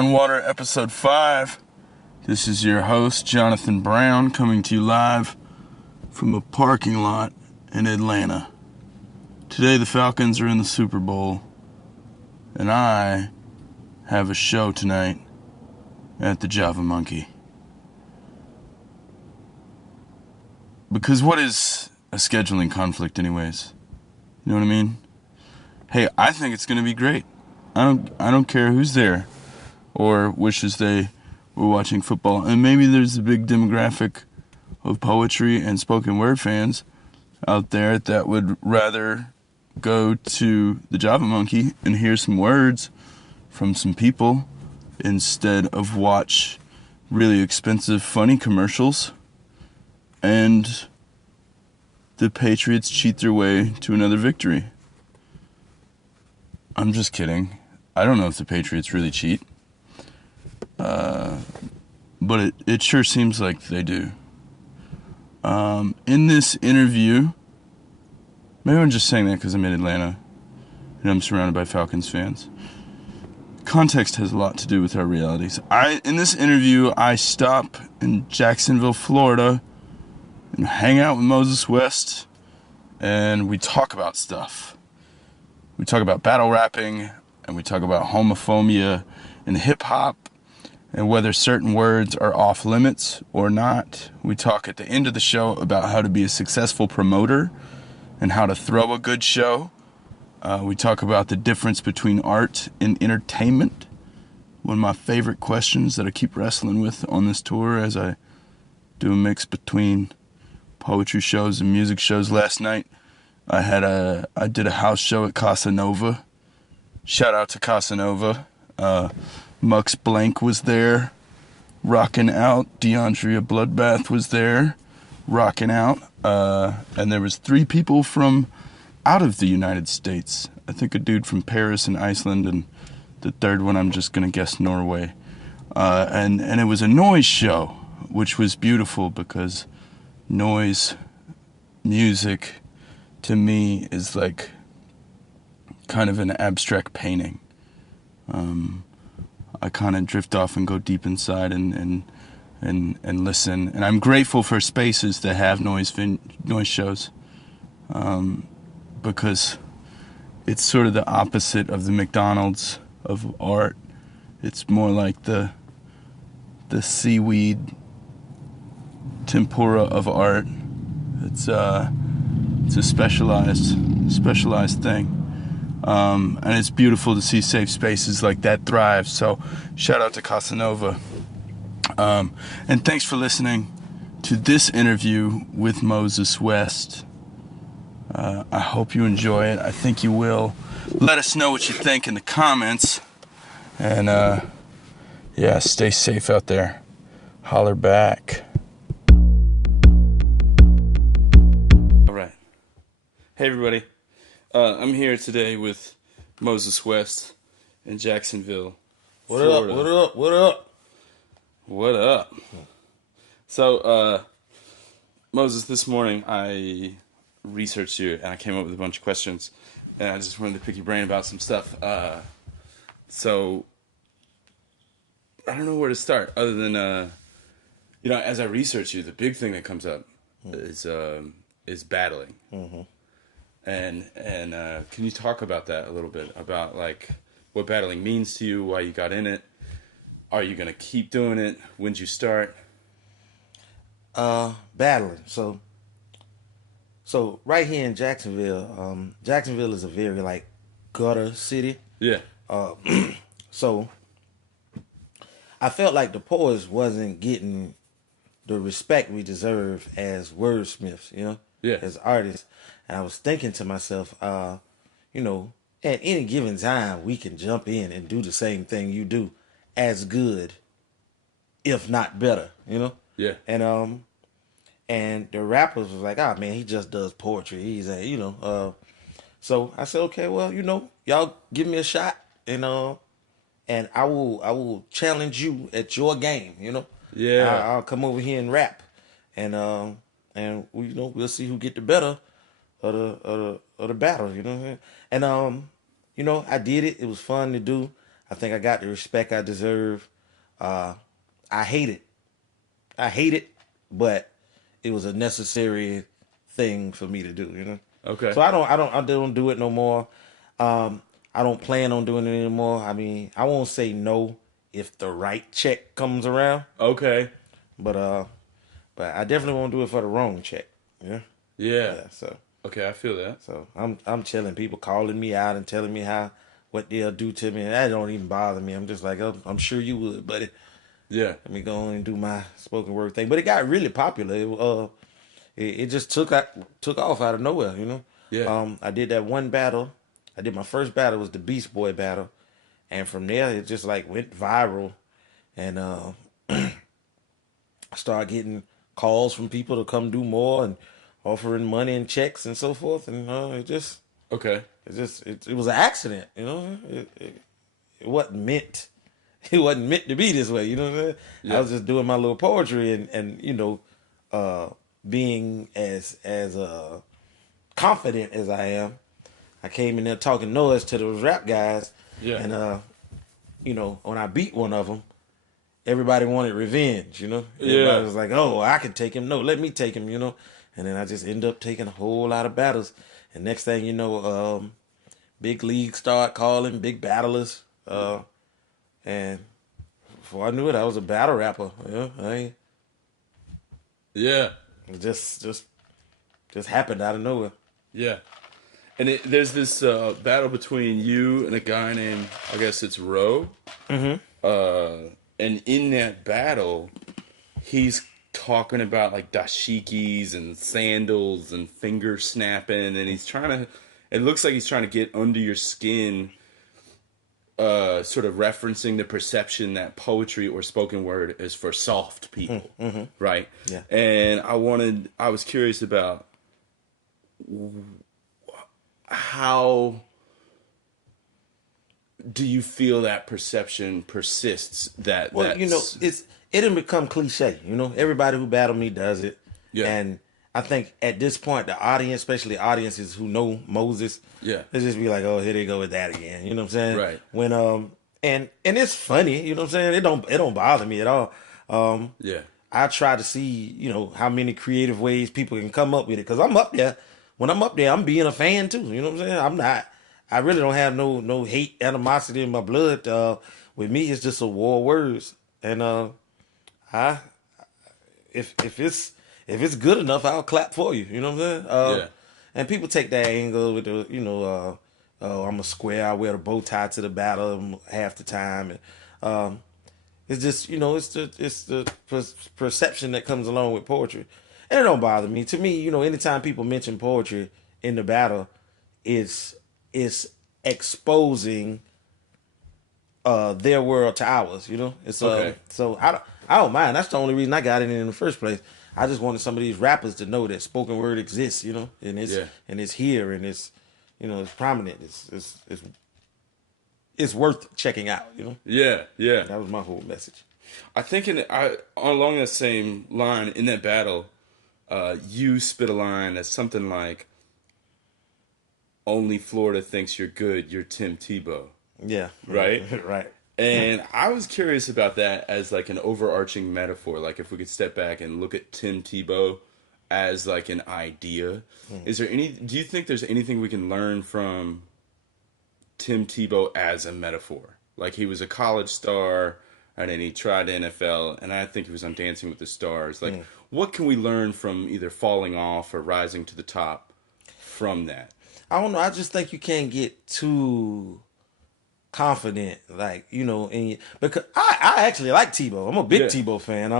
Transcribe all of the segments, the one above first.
Groundwater, Episode 5. This is your host, Jonathan Brown, coming to you live from a parking lot in Atlanta. Today, the Falcons are in the Super Bowl, and I have a show tonight at the Java Monkey. Because what is a scheduling conflict anyways? You know what I mean? Hey, I think it's going to be great. I don't care who's there or wishes they were watching football. And maybe there's a big demographic of poetry and spoken word fans out there that would rather go to the Java Monkey and hear some words from some people instead of watch really expensive, funny commercials and the Patriots cheat their way to another victory. I'm just kidding. I don't know if the Patriots really cheat. But it sure seems like they do. In this interview, maybe I'm just saying that because I'm in Atlanta and I'm surrounded by Falcons fans. Context has a lot to do with our realities. In this interview, I stop in Jacksonville, Florida, and hang out with Moses West, and we talk about stuff. We talk about battle rapping, and we talk about homophobia and hip-hop, and whether certain words are off limits or not. We talk at the end of the show about how to be a successful promoter and how to throw a good show. We talk about the difference between art and entertainment. One of my favorite questions that I keep wrestling with on this tour as I do a mix between poetry shows and music shows. Last night I did a house show at Casa Nova. Shout out to Casa Nova. Mux Blank was there, rocking out. DeAndrea Bloodbath was there, rocking out. And there was 3 people from out of the United States. I think a dude from Paris and Iceland, and the third one I'm just gonna guess Norway. And it was a noise show, which was beautiful because noise music to me is like kind of an abstract painting. I kind of drift off and go deep inside and listen. And I'm grateful for spaces that have noise shows, because it's sort of the opposite of the McDonald's of art. It's more like the seaweed tempura of art. It's a specialized thing. And it's beautiful to see safe spaces like that thrive. So shout out to Casa Nova. And thanks for listening to this interview with Moses West. I hope you enjoy it. I think you will. Let us know what you think in the comments. And stay safe out there. Holler back. All right. Hey, everybody. I'm here today with Moses West in Jacksonville, Florida. What up? So, Moses, this morning I researched you and I came up with a bunch of questions, and I just wanted to pick your brain about some stuff. So, I don't know where to start other than, as I research you, the big thing that comes up is battling. Mm-hmm. And can you talk about that a little bit, about like what battling means to you, why you got in it? Are you gonna keep doing it? When'd you start? Battling. So right here in Jacksonville, Jacksonville is a very like gutter city. Yeah. So I felt like the poets wasn't getting the respect we deserve as wordsmiths, Yeah. as artists. And I was thinking to myself, at any given time, we can jump in and do the same thing you do as good, if not better, Yeah. And the rappers was like, oh, man, he just does poetry. He's so I said, okay, well, y'all give me a shot, and I will challenge you at your game, Yeah. I'll come over here and rap, and we'll see who get the better of the battle, And I did it. It was fun to do. I think I got the respect I deserve. I hate it. I hate it, but it was a necessary thing for me to do. You know. Okay. So I don't do it no more. I don't plan on doing it anymore. I mean, I won't say no if the right check comes around, Okay. but but I definitely won't do it for the wrong check. Yeah. Yeah. Yeah. So Okay, I feel that. I'm chilling. People calling me out and telling me what they'll do to me, and that don't even bother me. I'm just like, oh, I'm sure you would, buddy. Yeah. Let me go on and do my spoken word thing. But it got really popular. It just took off out of nowhere, you know. Yeah. I did that one battle. I did my first battle was the Beast Boy battle, and from there it just like went viral, and I started getting calls from people to come do more and offering money and checks and so forth, and Okay. it was an accident, you know. It wasn't meant. It wasn't meant to be this way, you know what I'm saying? Yeah. I was just doing my little poetry and you know, being as confident as I am. I came in there talking noise to those rap guys, Yeah. and you know, when I beat one of them, everybody wanted revenge, you know. Yeah. Everybody was like, "Oh, I can take him. No, let me take him," you know. And then I just end up taking a whole lot of battles. And next thing you know, big leagues start calling, big battlers, and before I knew it, I was a battle rapper. Yeah, Yeah. it just happened out of nowhere. Yeah. And there's this battle between you and a guy named, I guess it's Ro. Mm-hmm. And in that battle, he's talking about like dashikis and sandals and finger snapping, and he's trying to. It looks like he's trying to get under your skin, sort of referencing the perception that poetry or spoken word is for soft people, right? Yeah. And I was curious about how do you feel that perception persists? Well, you know, it didn't become cliche. You know, everybody who battled me does it. Yeah. And I think at this point, the audience, especially audiences who know Moses, Yeah. they just be like, "Oh, here they go with that again." You know what I'm saying? Right. When and it's funny. You know what I'm saying? It don't bother me at all. Yeah. I try to see, you know, how many creative ways people can come up with it. Because I'm up there. When I'm up there, I'm being a fan too. You know what I'm saying? I'm not. I really don't have no hate, animosity in my blood. With me, it's just a war of words. And I if it's good enough, I'll clap for you. You know what I'm saying? Yeah. And people take that angle with the, you know, oh, I'm a square. I wear the bow tie to the battle half the time, and it's just, you know, it's the perception that comes along with poetry, and it don't bother me. To me, you know, anytime people mention poetry in the battle, it's exposing their world to ours. You know, it's Okay. so I don't mind. That's the only reason I got it in the first place. I just wanted some of these rappers to know that spoken word exists. You know, and it's here, and it's, you know, it's prominent. It's worth checking out. You know. Yeah. Yeah. That was my whole message. I think along that same line in that battle, you spit a line that's something like, "Only Florida thinks you're good. You're Tim Tebow." Yeah. Right? Right. And I was curious about that as like an overarching metaphor. Like if we could step back and look at Tim Tebow as like an idea. Do you think there's anything we can learn from Tim Tebow as a metaphor? Like he was a college star and then he tried the NFL, and I think he was on Dancing with the Stars. Like what can we learn from either falling off or rising to the top from that? I don't know. I just think you can't get too confident, like, you know, because I actually like Tebow. I'm a big Tebow fan.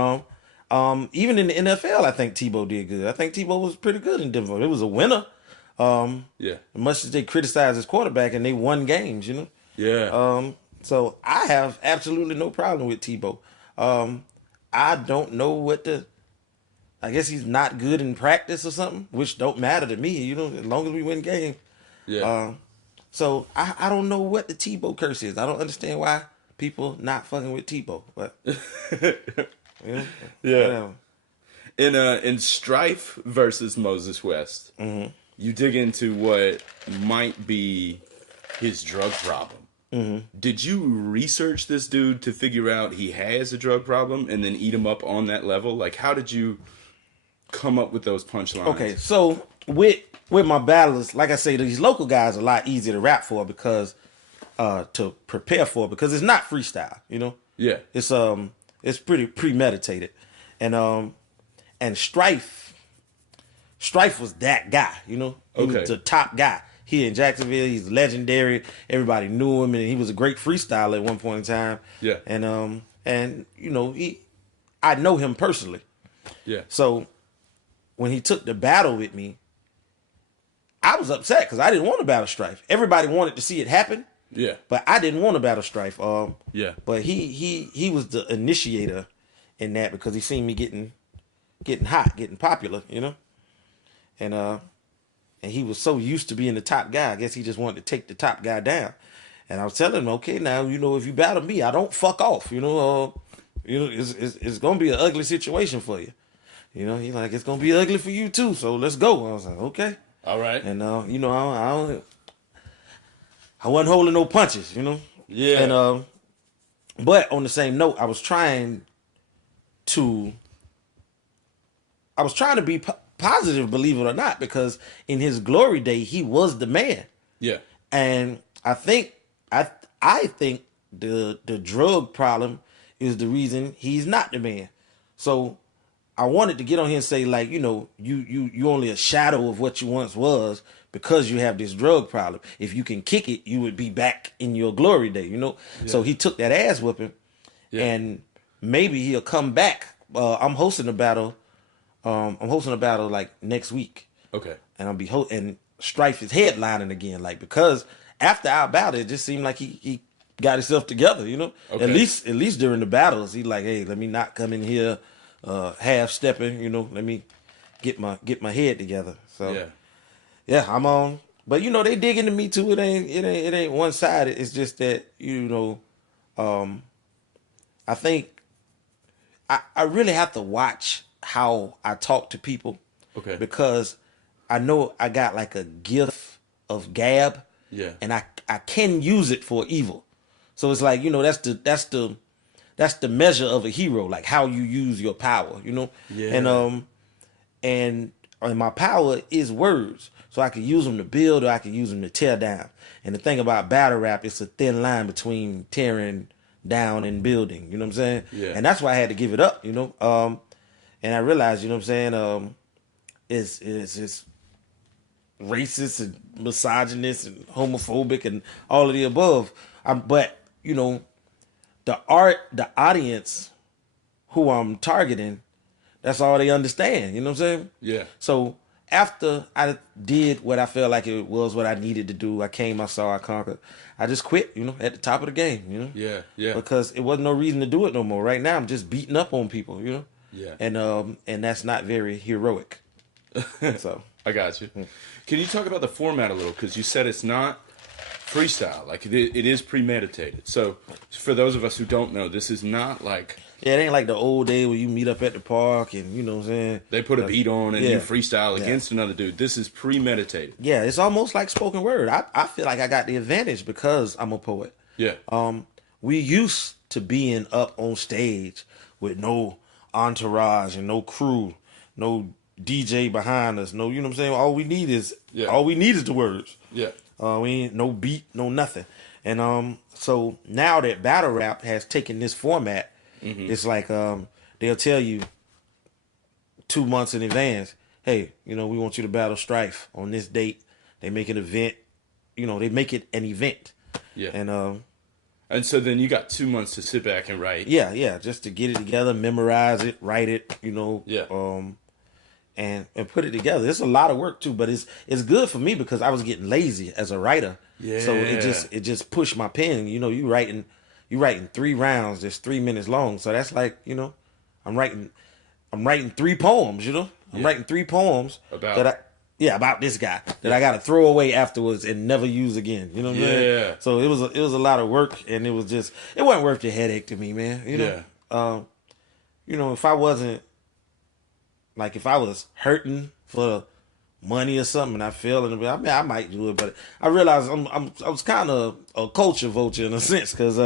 Even in the NFL, I think Tebow did good. I think Tebow was pretty good in Denver. It was a winner. Yeah. Much as they criticized his quarterback, and they won games, you know. Yeah. So I have absolutely no problem with Tebow. I don't know I guess he's not good in practice or something, which don't matter to me, you know, as long as we win games. Yeah. So I don't know what the Tebow curse is. I don't understand why people not fucking with Tebow. But you know, Yeah. whatever. In Strife versus Moses West, you dig into what might be his drug problem. Did you research this dude to figure out he has a drug problem and then eat him up on that level? Like, how did you come up with those punchlines? Okay, so with my battlers, like I say, these local guys are a lot easier to rap for because to prepare for because it's not freestyle, you know. Yeah. It's pretty premeditated, and Strife was that guy, you know. He was the top guy here in Jacksonville. He's legendary. Everybody knew him, and he was a great freestyler at one point in time. Yeah. And you know, I know him personally. Yeah. So when he took the battle with me, I was upset because I didn't want to battle Strife. Everybody wanted to see it happen. Yeah. But I didn't want to battle Strife. Yeah. But he was the initiator in that because he seen me getting hot, getting popular, you know? And he was so used to being the top guy, I guess he just wanted to take the top guy down. And I was telling him, okay, now, you know, if you battle me, I don't fuck off, you know? It's going to be an ugly situation for you. You know, he's like, it's going to be ugly for you too, so let's go. I was like, okay. All right. And, you know, I wasn't holding no punches, you know? Yeah. And, but on the same note, I was trying to be positive, believe it or not, because in his glory day, he was the man. Yeah. And I think the drug problem is the reason he's not the man. So I wanted to get on here and say, like, you know, you only a shadow of what you once was because you have this drug problem. If you can kick it, you would be back in your glory day, you know? Yeah. So he took that ass whipping, and maybe he'll come back. I'm hosting a battle like next week. Okay. And I'll be and Strife is headlining again, like, because after our battle, it just seemed like he got himself together, you know? Okay. At least during the battles, he like, hey, let me not come in here half stepping, you know, let me get my head together. So yeah, I'm on. But you know, they dig into me too. It ain't one sided. It's just that, you know, I think I really have to watch how I talk to people. Okay. Because I know I got like a gift of gab. Yeah. And I can use it for evil. So it's like, you know, that's the measure of a hero, like how you use your power, you know? Yeah. And my power is words. So I can use them to build or I can use them to tear down. And the thing about battle rap, it's a thin line between tearing down and building, you know what I'm saying? Yeah. And that's why I had to give it up, you know? And I realized, you know what I'm saying, it's racist and misogynist and homophobic and all of the above. But, you know, the audience who I'm targeting, that's all they understand, you know what I'm saying? Yeah. So after I did what I felt like it was what I needed to do, I came, I saw, I conquered, I just quit, you know, at the top of the game, you know? Yeah, yeah. Because it wasn't no reason to do it no more. Right now, I'm just beating up on people, you know? Yeah. And that's not very heroic. So I got you. Can you talk about the format a little? Because you said it's not freestyle. Like, it is premeditated. So for those of us who don't know, this is not like... Yeah, it ain't like the old day where you meet up at the park and, you know what I'm saying? They put a beat on and you freestyle against another dude. This is premeditated. Yeah, it's almost like spoken word. I feel like I got the advantage because I'm a poet. Yeah. We used to being up on stage with no entourage and no crew, no DJ behind us, no, you know what I'm saying? All we need is the words. Yeah. We ain't no beat, no nothing. And so now that battle rap has taken this format, it's like they'll tell you 2 months in advance, hey, you know, we want you to battle Strife on this date. They make an event, you know, they make it an event. Yeah. And so then you got 2 months to sit back and write. Yeah, yeah, just to get it together, memorize it, write it, you know. Yeah. And put it together. It's a lot of work too, but it's good for me because I was getting lazy as a writer. Yeah. So it just pushed my pen. You know, you writing 3 rounds that's 3 minutes long. So that's like, you know, I'm writing 3 poems. You know, I'm writing 3 poems about this guy that I got to throw away afterwards and never use again. You know what I mean? Yeah. So it was a lot of work, and it wasn't worth the headache to me, man. You know. Yeah. You know, if I was hurting for money or something, and I feel it. I mean, I might do it, but I realized I was kind of a culture vulture in a sense because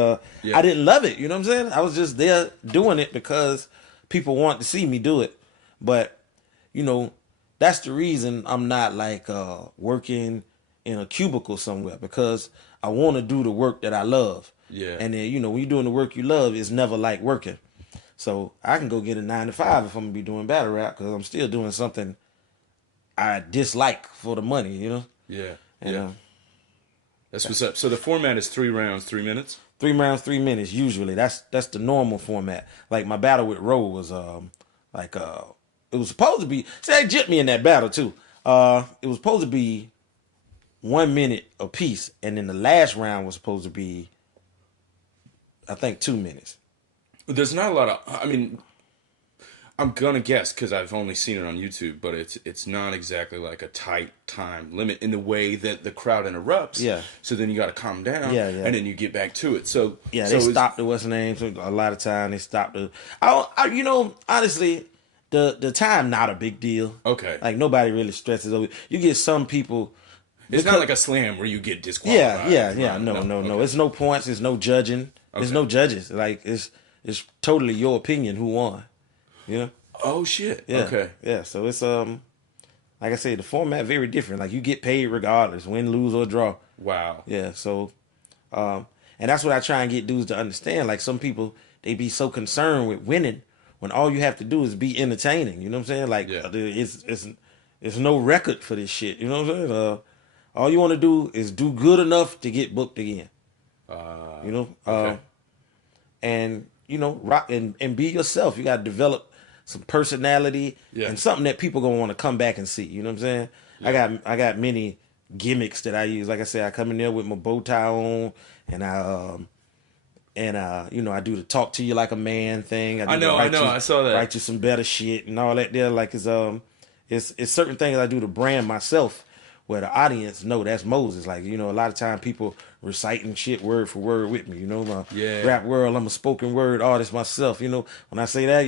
Yeah. I didn't love it. You know what I'm saying? I was just there doing it because people want to see me do it. But you know, that's the reason I'm not like working in a cubicle somewhere because I want to do the work that I love. Yeah. And then when you're doing the work you love, it's never like working. So I can go get a 9 to 5 if I'm gonna be doing battle rap because I'm still doing something I dislike for the money, Yeah. And Yeah. That's what's up. So the format is 3 rounds, 3 minutes. 3 rounds, 3 minutes usually. That's the normal format. Like my battle with Ro was it was supposed to be. See, they jipped me in that battle too. It was supposed to be 1 minute a piece, and then the last round was supposed to be, I think, 2 minutes. There's not a lot of. I mean, I'm gonna guess because I've only seen it on YouTube, but it's not exactly like a tight time limit in the way that the crowd interrupts. Yeah. So then you got to calm down. Yeah, yeah. And then you get back to it. So Yeah, so they stopped the what's the name. So a lot of time they stopped the. Honestly, the time not a big deal. Okay. Like nobody really stresses over. You get some people. It's not like a slam where you get disqualified. Yeah. No. Okay. It's no points. It's no judging. There's no judges. Like it's totally your opinion who won. Oh shit. Yeah. Okay. Yeah. So it's like I said, the format very different. Like you get paid regardless, win, lose, or draw. Wow. Yeah. So, and that's what I try and get dudes to understand. Like some people, they be so concerned with winning when all you have to do is be entertaining. You know what I'm saying? Like it's no record for this shit. You know what I'm saying? All you want to do is do good enough to get booked again. Okay. And rock and be yourself. You got to develop some personality and something that people gonna want to come back and see. You know what I'm saying? Yeah. I got many gimmicks that I use. Like I said, I come in there with my bow tie on, and I do the talk to you like a man thing. I know. I saw that. Write you some better shit and all that. There, like it's certain things I do to brand myself, where the audience know that's Moses. Like a lot of time people reciting shit word for word with me. My rap world, I'm a spoken word artist myself. When I say that,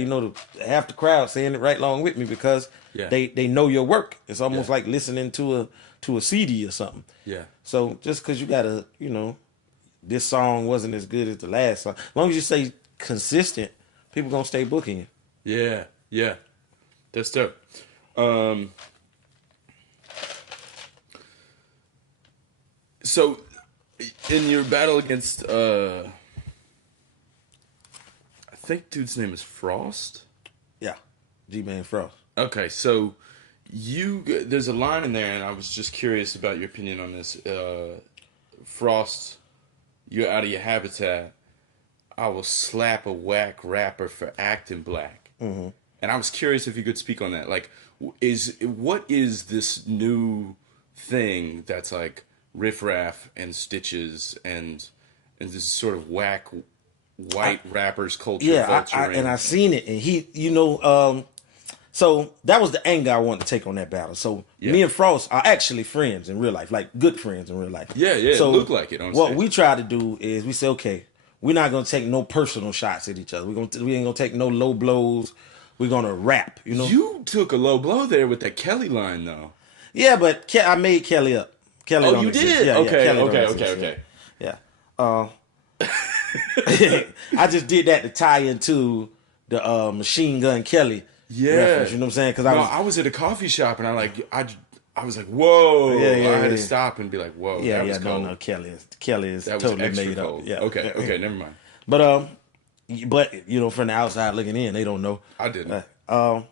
half the crowd saying it right along with me because they know your work. It's almost like listening to a CD or something. Yeah. So just because you gotta, this song wasn't as good as the last song. As long as you stay consistent, people gonna stay booking you. Yeah. Yeah. That's dope. So, in your battle against, I think dude's name is Frost? Yeah, G-Man Frost. Okay, so there's a line in there, and I was just curious about your opinion on this. Frost, you're out of your habitat. I will slap a whack rapper for acting black. Mm-hmm. And I was curious if you could speak on that. Like, what is this new thing that's like riffraff and stitches and this sort of whack white rappers culture? Yeah, I seen it, and he, so that was the angle I wanted to take on that battle. So me and Frost are actually friends in real life, like good friends in real life. Yeah, so it looked like it. What we try to do is we say, okay, we're not gonna take no personal shots at each other. We ain't gonna take no low blows. We're gonna rap. You took a low blow there with that Kelly line, though. Yeah, but I made Kelly up. Kelly you did? Yeah, okay. Yeah. I just did that to tie into the Machine Gun Kelly reference. You know what I'm saying? Because I was at a coffee shop and I was like, whoa! I had to stop and be like, whoa! No, Kelly is that totally was made cold. up. Yeah. Okay, never mind. But from the outside looking in, they don't know. I didn't. So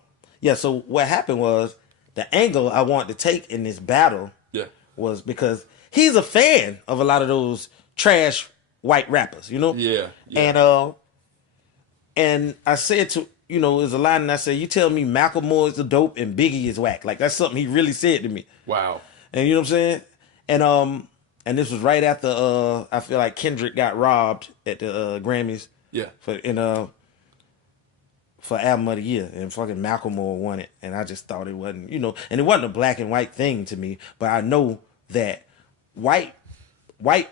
what happened was the angle I wanted to take in this battle was because he's a fan of a lot of those trash white rappers, Yeah. And I said to there's a line and I said, you tell me Macklemore is the dope and Biggie is whack. Like that's something he really said to me. Wow. And you know what I'm saying? And this was right after I feel like Kendrick got robbed at the Grammys. Yeah. For album of the year, and fucking Macklemore won it, and I just thought it wasn't, and it wasn't a black and white thing to me, but I know that white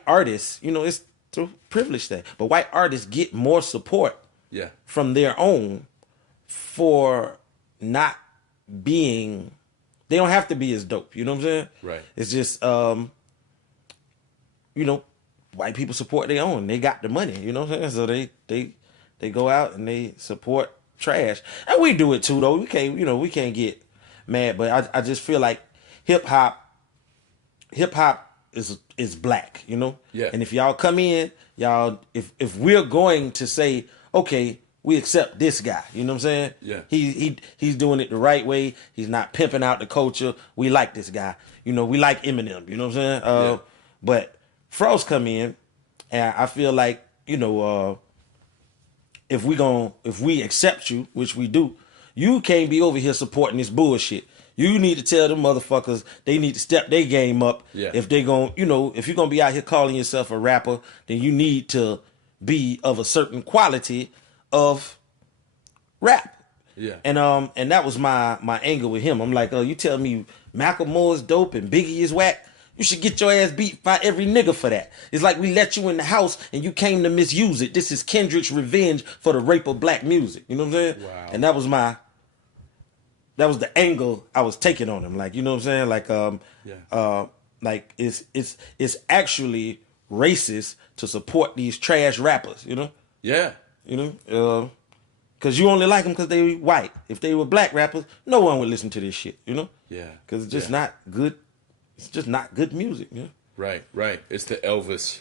artists, it's through privilege thing, but white artists get more support from their own for not being, They don't have to be as dope. You know what I'm saying? Right. It's just you know, white people support their own. They got the money. You know what I'm saying? So they go out and they support trash, and we do it too. Though we can't get mad, but I just feel like hip hop is black. You know. Yeah. And if y'all come in, y'all if we're going to say, okay, we accept this guy. You know what I'm saying? Yeah. He's doing it the right way. He's not pimping out the culture. We like this guy. You know, we like Eminem. You know what I'm saying? Yeah. But Frost come in, and I feel like, you know, if we accept you, which we do, you can't be over here supporting this bullshit. You need to tell them motherfuckers they need to step their game up. Yeah. If they if you're gonna be out here calling yourself a rapper, then you need to be of a certain quality of rap. Yeah. And that was my anger with him. I'm like, oh, you tell me Macklemore is dope and Biggie is whack? You should get your ass beat by every nigga for that. It's like we let you in the house and you came to misuse it. This is Kendrick's revenge for the rape of black music. You know what I'm saying? Wow. And that was the angle I was taking on him. Like, you know what I'm saying? Like, like it's actually racist to support these trash rappers. You know? Yeah. You know? Because you only like them because they white. If they were black rappers, no one would listen to this shit. You know? Yeah. Because it's just not good. It's just not good music. You know? Right. It's the Elvis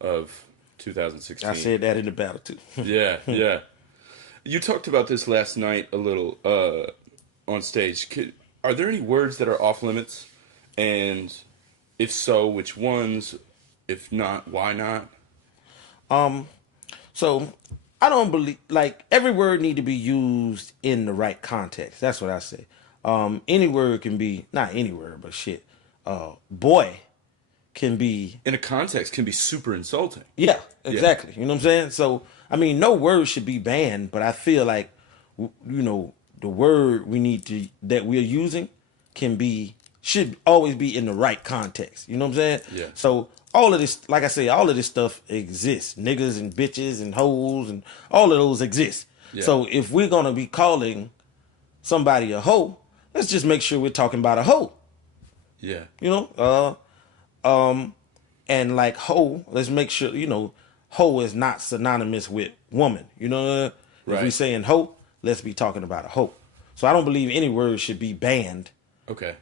of 2016. I said that in the battle too. Yeah. You talked about this last night a little on stage. Are there any words that are off limits? And if so, which ones? If not, why not? So I don't believe, like, every word need to be used in the right context. That's what I say. Any word can be, not any word, but shit. Boy can be, In a context, can be super insulting. yeah, exactly. You know what I'm saying? So, I mean, no word should be banned, but I feel like, you know, the word that we're using should always be in the right context. You know what I'm saying? Yeah. So all of this, like I say, all of this stuff exists. Niggas and bitches and hoes and all of those exist. Yeah. So if we're gonna be calling somebody a hoe, let's just make sure we're talking about a hoe. Yeah. You know? And like hoe, let's make sure, you know, hoe is not synonymous with woman. You know? If Right. we saying hoe, let's be talking about a hoe. So I don't believe any word should be banned. Okay.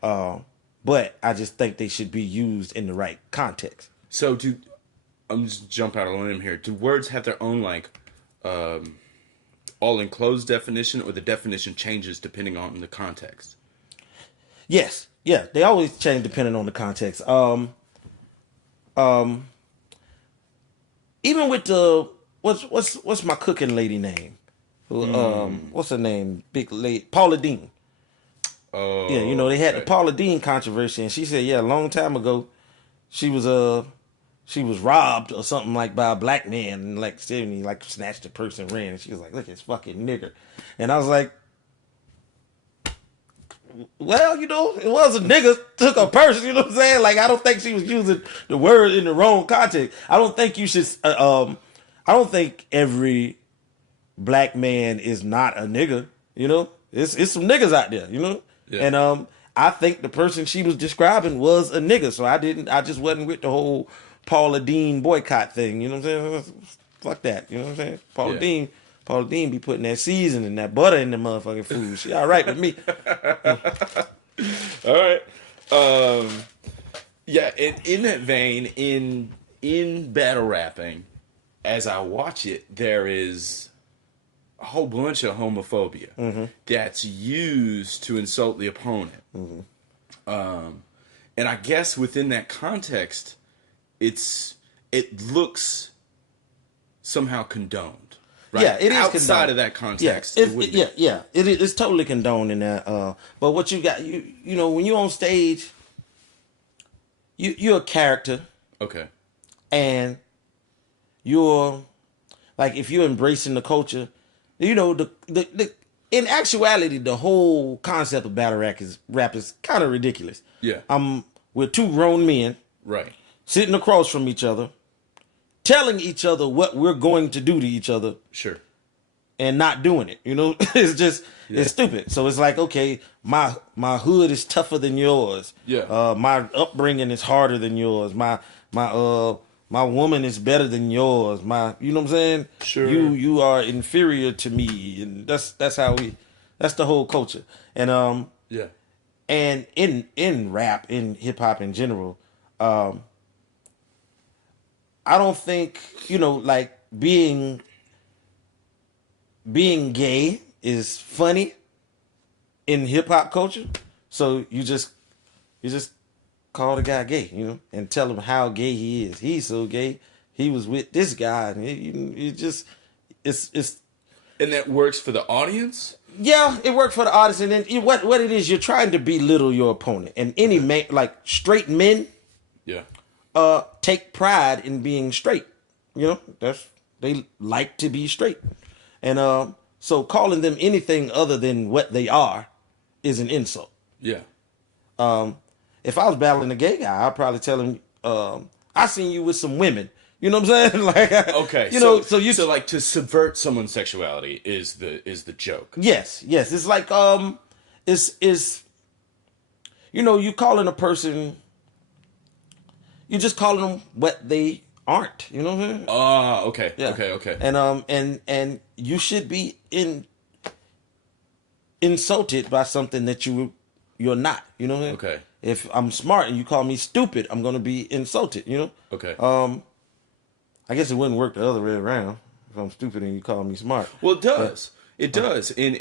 But I just think they should be used in the right context. So I'm just jump out on a limb here. Do words have their own like all enclosed definition, or the definition changes depending on the context? Yes. Yeah, they always change depending on the context. Even with the what's my cooking lady name? What's her name? Big lady Paula Deen. Oh. Yeah, you know, they had the Paula Deen controversy, and she said, yeah, a long time ago, she was robbed or something like by a black man, and like snatched the purse and ran, and she was like, look, it's fucking nigger. And I was like, well, you know, it was a nigga took a purse, you know what I'm saying? Like, I don't think she was using the word in the wrong context. I don't think you should, I don't think every black man is not a nigga, you know? It's some niggas out there, you know? Yeah. And I think the person she was describing was a nigga, so I just wasn't with the whole Paula Deen boycott thing, you know what I'm saying? Fuck that, you know what I'm saying? Paula Deen be putting that seasoning, that butter in the motherfucking food. She all right with me. All right. Yeah, in that vein, in battle rapping, as I watch it, there is a whole bunch of homophobia that's used to insult the opponent. And I guess within that context, it looks somehow condoned. Right? Yeah, it is outside condoned. of that context. Yeah, it's totally condoned in that. But what you got, you know, when you're on stage, you're a character, Okay. and you're like, if you're embracing the culture, you know, the in actuality, the whole concept of battle rap is kind of ridiculous. Yeah. We're two grown men Right. sitting across from each other, telling each other what we're going to do to each other, Sure. and not doing it. You know, it's just it's stupid. So it's like, okay, my hood is tougher than yours. Yeah. My upbringing is harder than yours. My woman is better than yours. You know what I'm saying? Sure. You are inferior to me, and that's how that's the whole culture. And Yeah. and in rap, in hip hop in general, I don't think, like being gay is funny in hip hop culture. So you just call the guy gay, and tell him how gay he is. He's so gay. He was with this guy, and it's And that works for the audience? yeah, it worked for the artist. And then what it is, you're trying to belittle your opponent. And any man, like straight men, Yeah. take pride in being straight. They like to be straight. And so calling them anything other than what they are is an insult. Yeah. If I was battling a gay guy, I'd probably tell him, I seen you with some women. You know what I'm saying? Like, Okay. So like to subvert someone's sexuality is the joke. Yes. It's like it's you calling a person, you just calling them what they aren't. You know what I'm saying? Okay. Yeah. Okay. And you should be insulted by something that you're not. You know what I'm saying? Okay. If I'm smart and you call me stupid, I'm gonna be insulted. Okay. I guess it wouldn't work the other way around. If I'm stupid and you call me smart. Well, it does. It does. And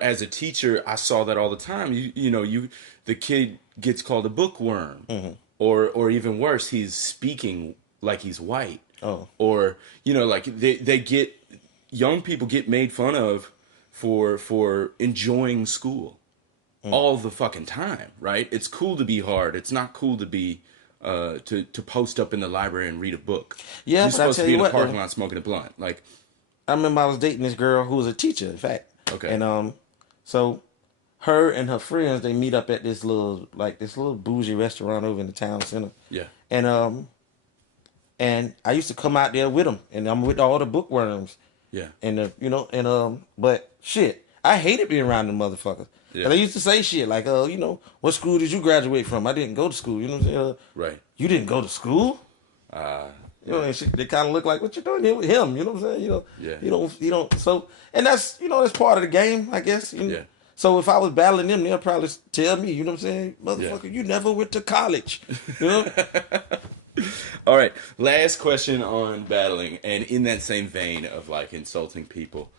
as a teacher, I saw that all the time. The kid gets called a bookworm, or even worse, he's speaking like he's white. Oh. Or like young people get made fun of for enjoying school all the fucking time, right? It's cool to be hard. It's not cool to be to post up in the library and read a book. Yeah, you're but I supposed to tell be you in a what, parking though. lot smoking a blunt. Like, I remember I was dating this girl who was a teacher, in fact. Okay. And so her and her friends, they meet up at this little bougie restaurant over in the town center. yeah, And I used to come out there with them, and I'm with all the bookworms. yeah, But shit, I hated being around them motherfuckers. Yeah. And they used to say shit like, what school did you graduate from? I didn't go to school. You know what I'm saying? right. You didn't go to school? And shit, they kind of look like, what you doing here with him? You know what I'm saying? Yeah. You don't. So, and that's that's part of the game, I guess. Yeah. So if I was battling them, they'll probably tell me, you know what I'm saying, motherfucker, you never went to college. You know? All right, last question on battling, and in that same vein of like insulting people,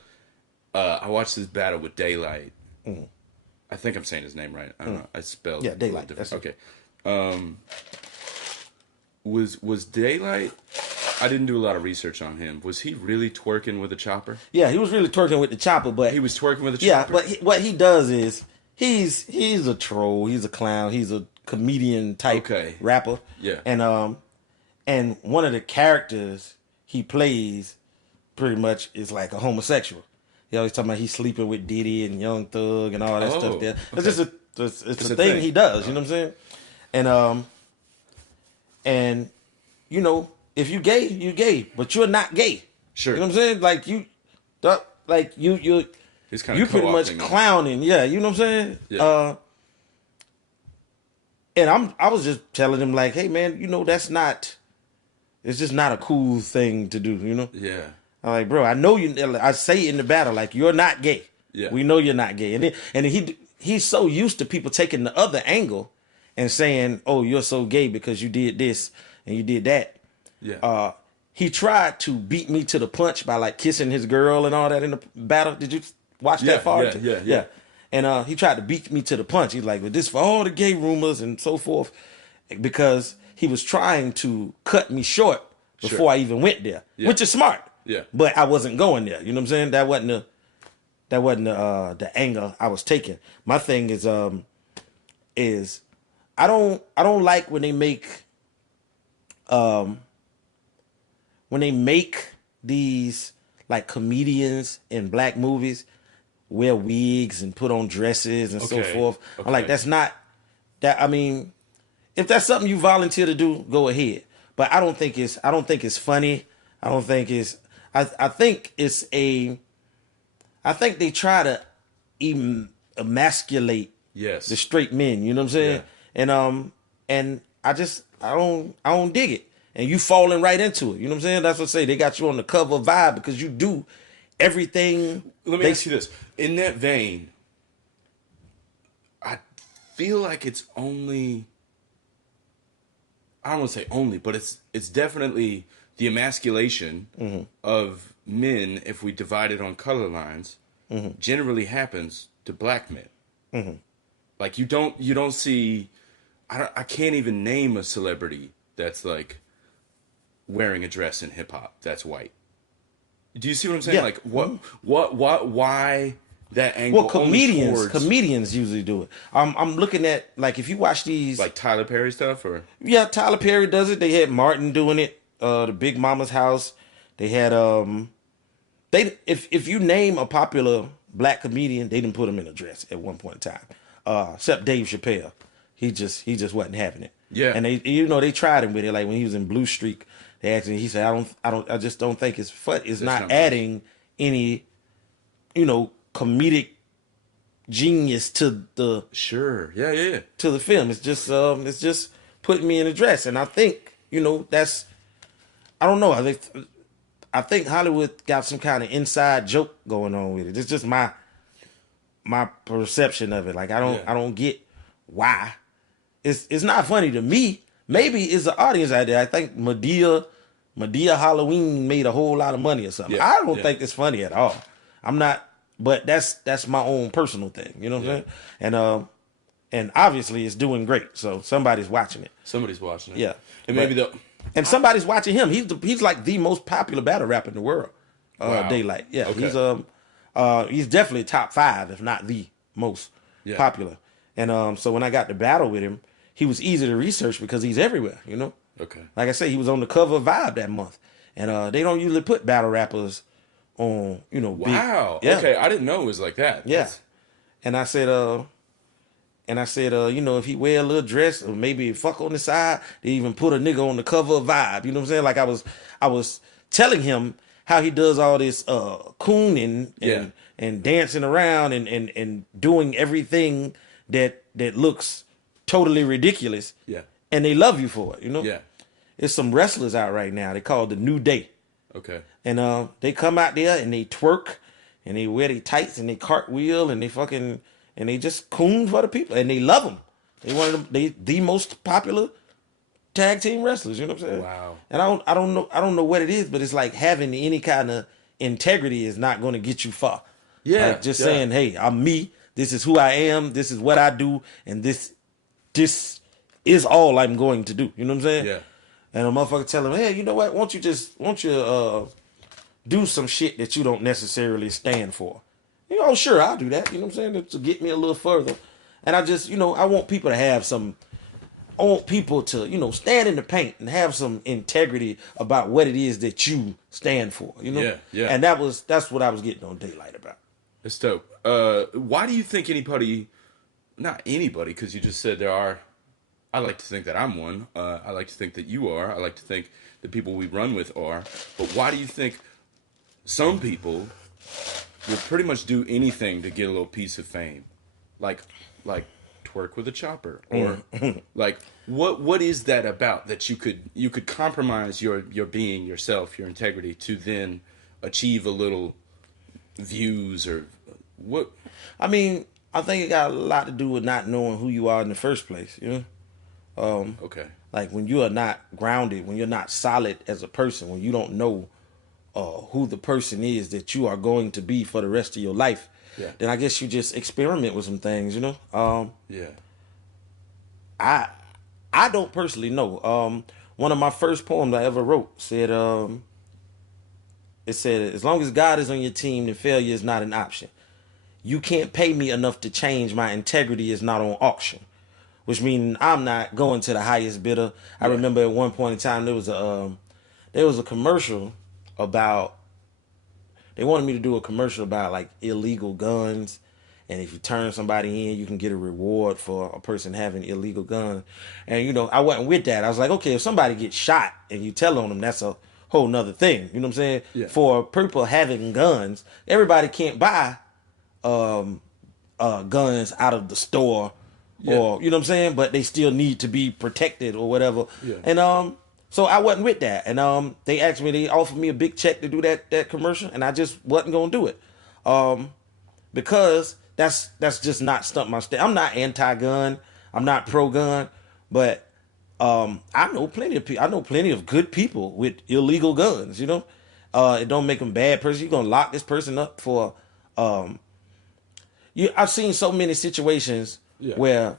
I watched this battle with Daylight. I think I'm saying his name right. I don't know. I spelled Daylight. That's okay. Was Daylight? I didn't do a lot of research on him. Was he really twerking with a chopper? Yeah, he was really twerking with the chopper, but He was twerking with a yeah, chopper. but what he does is he's a troll, he's a clown, he's a comedian type rapper. Yeah. And one of the characters he plays pretty much is like a homosexual. He always talking about he's sleeping with Diddy and Young Thug and all that stuff there. It's just it's a thing he does, you know what I'm saying? And if you gay, but you're not gay. Sure. You know what I'm saying? Like you He's kind you of pretty much co-opting him. clowning, yeah. You know what I'm saying? Yeah. And I was just telling him like, hey man, it's just not a cool thing to do, Yeah. I'm like, bro, I know you. I say in the battle, like, you're not gay. Yeah. We know you're not gay. And he's so used to people taking the other angle and saying, oh, you're so gay because you did this and you did that. Yeah. He tried to beat me to the punch by like kissing his girl and all that in the battle. Did you watch that far? Yeah. And he tried to beat me to the punch. He's like, well, this for all the gay rumors and so forth, because he was trying to cut me short before I even went there, which is smart. Yeah. But I wasn't going there. You know what I'm saying? That wasn't the angle I was taking. My thing is I don't like when they make these like comedians in black movies wear wigs and put on dresses and so forth. Okay. I'm like, that's not that. I mean, if that's something you volunteer to do, go ahead. But I don't think it's funny. I think it's I think they try to even emasculate Yes. the straight men. You know what I'm saying? Yeah. And I don't dig it. And you falling right into it. You know what I'm saying? That's what I say. They got you on the cover vibe because you do everything. Let me ask you this. In that vein, I feel like it's only, I don't want to say only, but it's definitely the emasculation of men, if we divide it on color lines, generally happens to black men. Like you don't see, I can't even name a celebrity that's like wearing a dress in hip hop that's white. Do you see what I'm saying? Yeah. Like why that angle? Well, only towards, comedians usually do it. I'm looking at, like, if you watch these, like Tyler Perry stuff, or yeah, Tyler Perry does it. They had Martin doing it. The Big Mama's House. They had they if you name a popular black comedian, they didn't put him in a dress at one point in time. Except Dave Chappelle, he just wasn't having it. Yeah. And they tried him with it. Like when he was in Blue Streak, they asked him. He said, I just don't think it's fun. It's not adding any, comedic genius to the sure, yeah. to the film. It's just putting me in a dress. And I think, that's, I don't know. I think Hollywood got some kind of inside joke going on with it. It's just my perception of it. Like I don't get why. It's not funny to me. Maybe it's the audience out there. I think Medea Halloween made a whole lot of money or something. Yeah, I don't think it's funny at all. I'm not, but that's my own personal thing. You know what I'm saying? And obviously it's doing great. So somebody's watching it. Somebody's watching it. Yeah. And maybe and somebody's watching him. He's like the most popular battle rapper in the world. Wow. Daylight. Yeah. Okay. He's definitely top 5, if not the most popular. And so when I got to battle with him, he was easy to research because he's everywhere, Okay. Like I said, he was on the cover of Vibe that month. And they don't usually put battle rappers on, Wow. Big, yeah. Okay, I didn't know it was like that. Yeah. And I said, if he wear a little dress or maybe fuck on the side, they even put a nigga on the cover of Vibe. You know what I'm saying? Like I was telling him how he does all this cooning and dancing around and doing everything that looks totally ridiculous. Yeah. And they love you for it, Yeah. There's some wrestlers out right now. They call it the New Day. Okay. And they come out there and they twerk and they wear their tights and they cartwheel and they just coon for the people and they love them. They one of them. They the most popular tag team wrestlers. You know what I'm saying? Wow. And I don't know what it is, but it's like having any kind of integrity is not going to get you far. Yeah. Like just saying, hey, I'm me. This is who I am. This is what I do, and this is all I'm going to do. You know what I'm saying? Yeah. And a motherfucker tell him, hey, you know what? Won't you do some shit that you don't necessarily stand for? Sure, I'll do that. You know what I'm saying? To get me a little further. And I just, I want people to have some, I want people to, stand in the paint and have some integrity about what it is that you stand for, Yeah. And that's what I was getting on Daylight about. It's dope. Why do you think not anybody, because you just said there are, I like to think that I'm one. I like to think that you are. I like to think the people we run with are. But why do you think some people would pretty much do anything to get a little piece of fame? Like twerk with a chopper, or like what is that about that you could compromise your being, yourself, your integrity to then achieve a little views, or what? I mean, I think it got a lot to do with not knowing who you are in the first place, Okay. Like when you are not grounded, when you're not solid as a person, when you don't know who the person is that you are going to be for the rest of your life, then I guess you just experiment with some things, Yeah. I don't personally know. One of my first poems I ever wrote said, it said, as long as God is on your team, then failure is not an option. You can't pay me enough to change. My integrity is not on auction. Which means I'm not going to the highest bidder. I remember at one point in time there was a commercial about, they wanted me to do a commercial about like illegal guns, and if you turn somebody in, you can get a reward for a person having illegal guns. And I wasn't with that. I was like, okay, if somebody gets shot and you tell on them, that's a whole nother thing. You know what I'm saying? Yeah. For people having guns, everybody can't buy guns out of the store, or you know what I'm saying. But they still need to be protected or whatever. Yeah. And so I wasn't with that. And they offered me a big check to do that commercial, and I just wasn't gonna do it. Because that's just not something I'm not anti-gun. I'm not pro-gun, but I know plenty of people. I know plenty of good people with illegal guns. You know, it don't make them bad person. You're gonna lock this person up for. I've seen so many situations where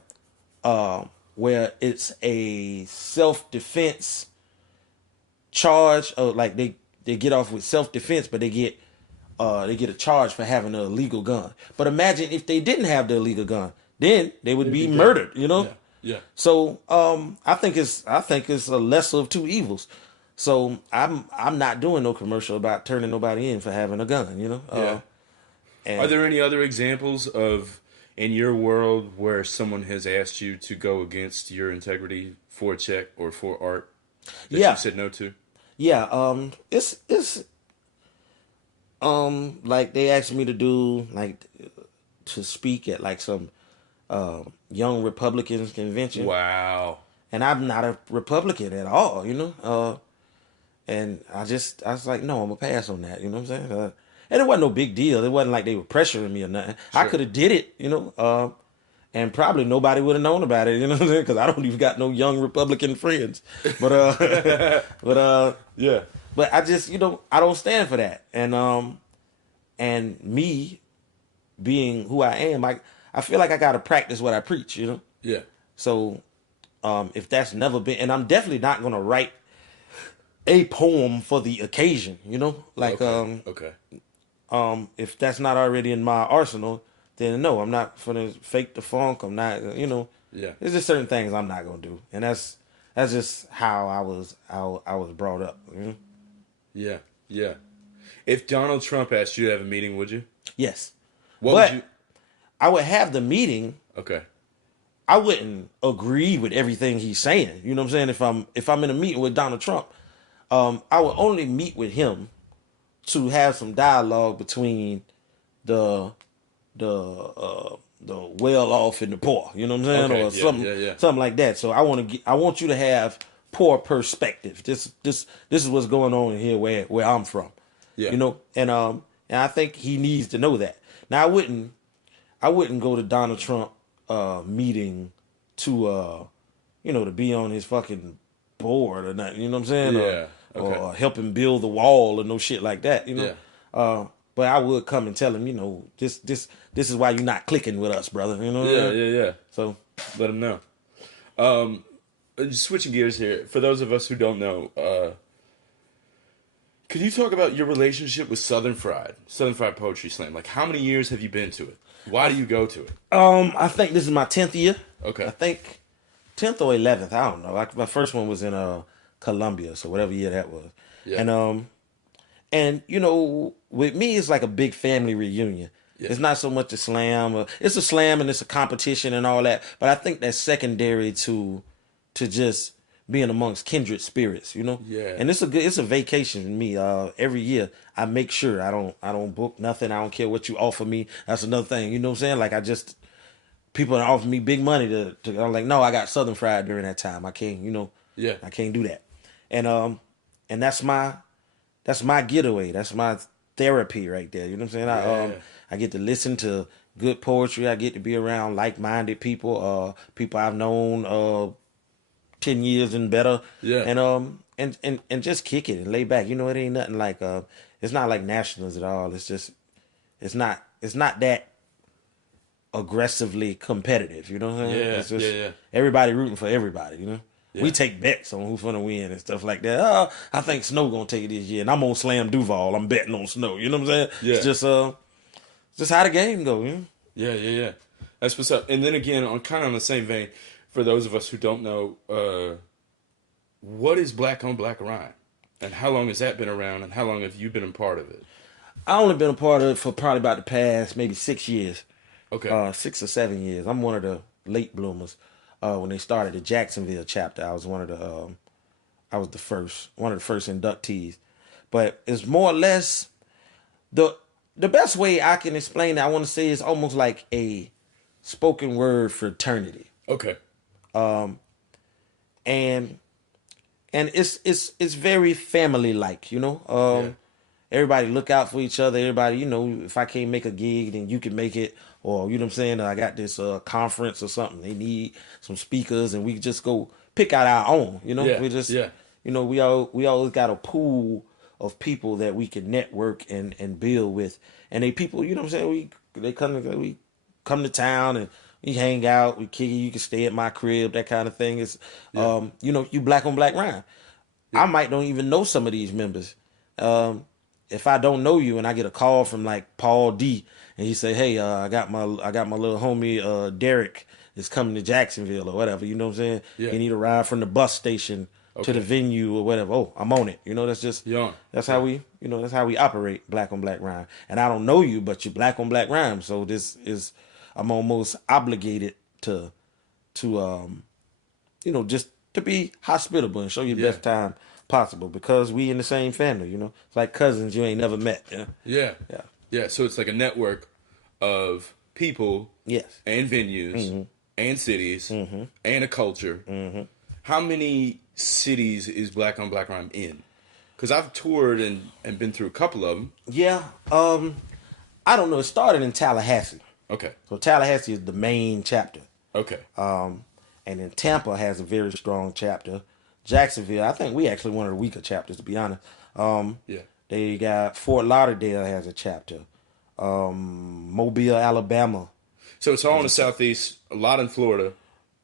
it's a self-defense charge, or like they get off with self-defense, but they get a charge for having an illegal gun. But imagine if they didn't have the illegal gun, then they would be murdered. You know. Yeah. So I think it's a lesser of two evils. So I'm not doing no commercial about turning nobody in for having a gun. You know. Are there any other examples of in your world where someone has asked you to go against your integrity for a check or for art that you said no to? Yeah. It's like they asked me to do to speak at like some young Republicans convention. Wow. And I'm not a Republican at all, you know. And I was like, no, I'm gonna pass on that. You know what I'm saying? And it wasn't no big deal. It wasn't like they were pressuring me or nothing. Sure. I could have did it, you know. And probably nobody would have known about it, you know what I'm saying? Because I don't even got no young Republican friends. But yeah. But I just, you know, I don't stand for that. And me being who I am, I feel like I got to practice what I preach, you know? Yeah. So if that's never been, and I'm definitely not going to write a poem for the occasion, you know? Like, okay. If that's not already in my arsenal, then no, I'm not going to fake the funk. I'm not, you know? Yeah. There's just certain things I'm not going to do. And that's just how I was brought up, you know? Yeah. Yeah. If Donald Trump asked you to have a meeting, would you? Yes. Would you? I would have the meeting. Okay. I wouldn't agree with everything he's saying. You know what I'm saying? If I'm in a meeting with Donald Trump, I would only meet with him to have some dialogue between the well off and the poor. You know what I'm saying? Okay. Or something like that. So I want you to have poor perspective. This is what's going on here where I'm from. Yeah. You know, and I think he needs to know that. Now I wouldn't go to Donald Trump meeting to to be on his fucking board or nothing, you know what I'm saying? Yeah. Okay. Or help him build the wall or no shit like that, you know. Yeah. But I would come and tell him, you know, this is why you're not clicking with us, brother. You know. Yeah. So let him know. Switching gears here, for those of us who don't know, could you talk about your relationship with Southern Fried Poetry Slam? Like, how many years have you been to it? Why do you go to it? I think this is my 10th year. Okay. I think 10th or 11th. I don't know. My first one was in Columbia, so whatever year that was. Yeah. And you know, with me, it's like a big family reunion. Yeah. It's not so much a slam. It's a slam and it's a competition and all that. But I think that's secondary to just being amongst kindred spirits, you know. Yeah. And it's a vacation for me. Every year I make sure I don't book nothing. I don't care what you offer me. That's another thing. You know what I'm saying? Like people offer me big money to I'm like, no, I got Southern Fried during that time. I can't, you know. Yeah. I can't do that. And that's my getaway. That's my therapy right there. You know what I'm saying? I get to listen to good poetry. I get to be around like-minded people, people I've known 10 years and better. Yeah. And just kick it and lay back. You know, it ain't nothing like it's not like nationals at all. It's just it's not that aggressively competitive. You know what I'm saying? Yeah. It's just everybody rooting for everybody, you know? Yeah. We take bets on who's gonna win and stuff like that. Oh, I think Snow gonna take it this year, and I'm gonna slam Duval. I'm betting on Snow. You know what I'm saying? Yeah. It's just how the game go. You know? Yeah. That's what's up. And then again, on the same vein, for those of us who don't know, what is Black on Black Rhyme, and how long has that been around, and how long have you been a part of it? I only been a part of it for probably about the past maybe 6 years. Okay. 6 or 7 years. I'm one of the late bloomers. When they started the Jacksonville chapter, I was one of the first inductees. but it's more or less the best way I can explain it, I want to say, is almost like a spoken word fraternity. Okay. And it's very family like, you know. Yeah. Everybody look out for each other. Everybody, you know, if I can't make a gig, then you can make it. Or, you know what I'm saying? I got this conference or something. They need some speakers, and we just go pick out our own. You know, Yeah. we just, Yeah. you know, we always got a pool of people that we can network and build with. And they people, you know what I'm saying? We come to town and we hang out. We kick it. You can stay at my crib, that kind of thing. It's, Yeah. you know, you black on black rhyme. I might don't even know some of these members. If I don't know you and I get a call from like Paul D and he say, "Hey, I got my little homie Derek is coming to Jacksonville or whatever," you know what I'm saying? Yeah. He need a ride from the bus station to the venue or whatever. Oh, I'm on it. You know, that's just how we, you know, that's how we operate, black on black rhyme. And I don't know you, but you black on black rhyme. So this is, I'm almost obligated to you know, just to be hospitable and show you the best time possible because we in the same family, you know. It's like cousins you ain't never met. You know? Yeah. So it's like a network of people and venues and cities and a culture. How many cities is Black on Black Rhyme in? Because I've toured and been through a couple of them. Yeah. I don't know. It started in Tallahassee. Okay. So Tallahassee is the main chapter. Okay. And then Tampa has a very strong chapter. Jacksonville, I think we actually one of the weaker chapters, to be honest. They got Fort Lauderdale has a chapter. Mobile, Alabama. So it's all in the southeast. A lot in Florida.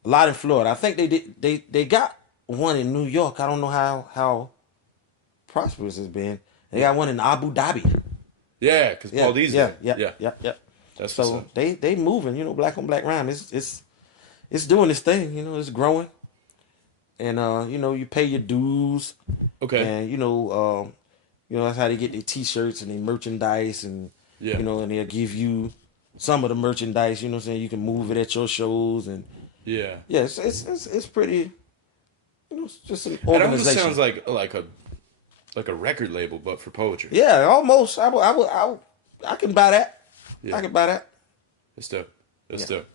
A lot in Florida. I think they got one in New York. I don't know how prosperous it's been. They got one in Abu Dhabi. Yeah, because Paul D's yeah. That's so they moving. You know, black on black rhyme. It's doing its thing, you know, it's growing. And you know, you pay your dues. Okay. And you know, that's how they get their t-shirts and their merchandise and you know, and they'll give you some of the merchandise, you know what I'm saying? You can move it at your shows and it's pretty, you know, it's just an organization. It almost sounds like a record label but for poetry. Yeah, almost. I can buy that. Yeah. I can buy that. That's dope. That's dope.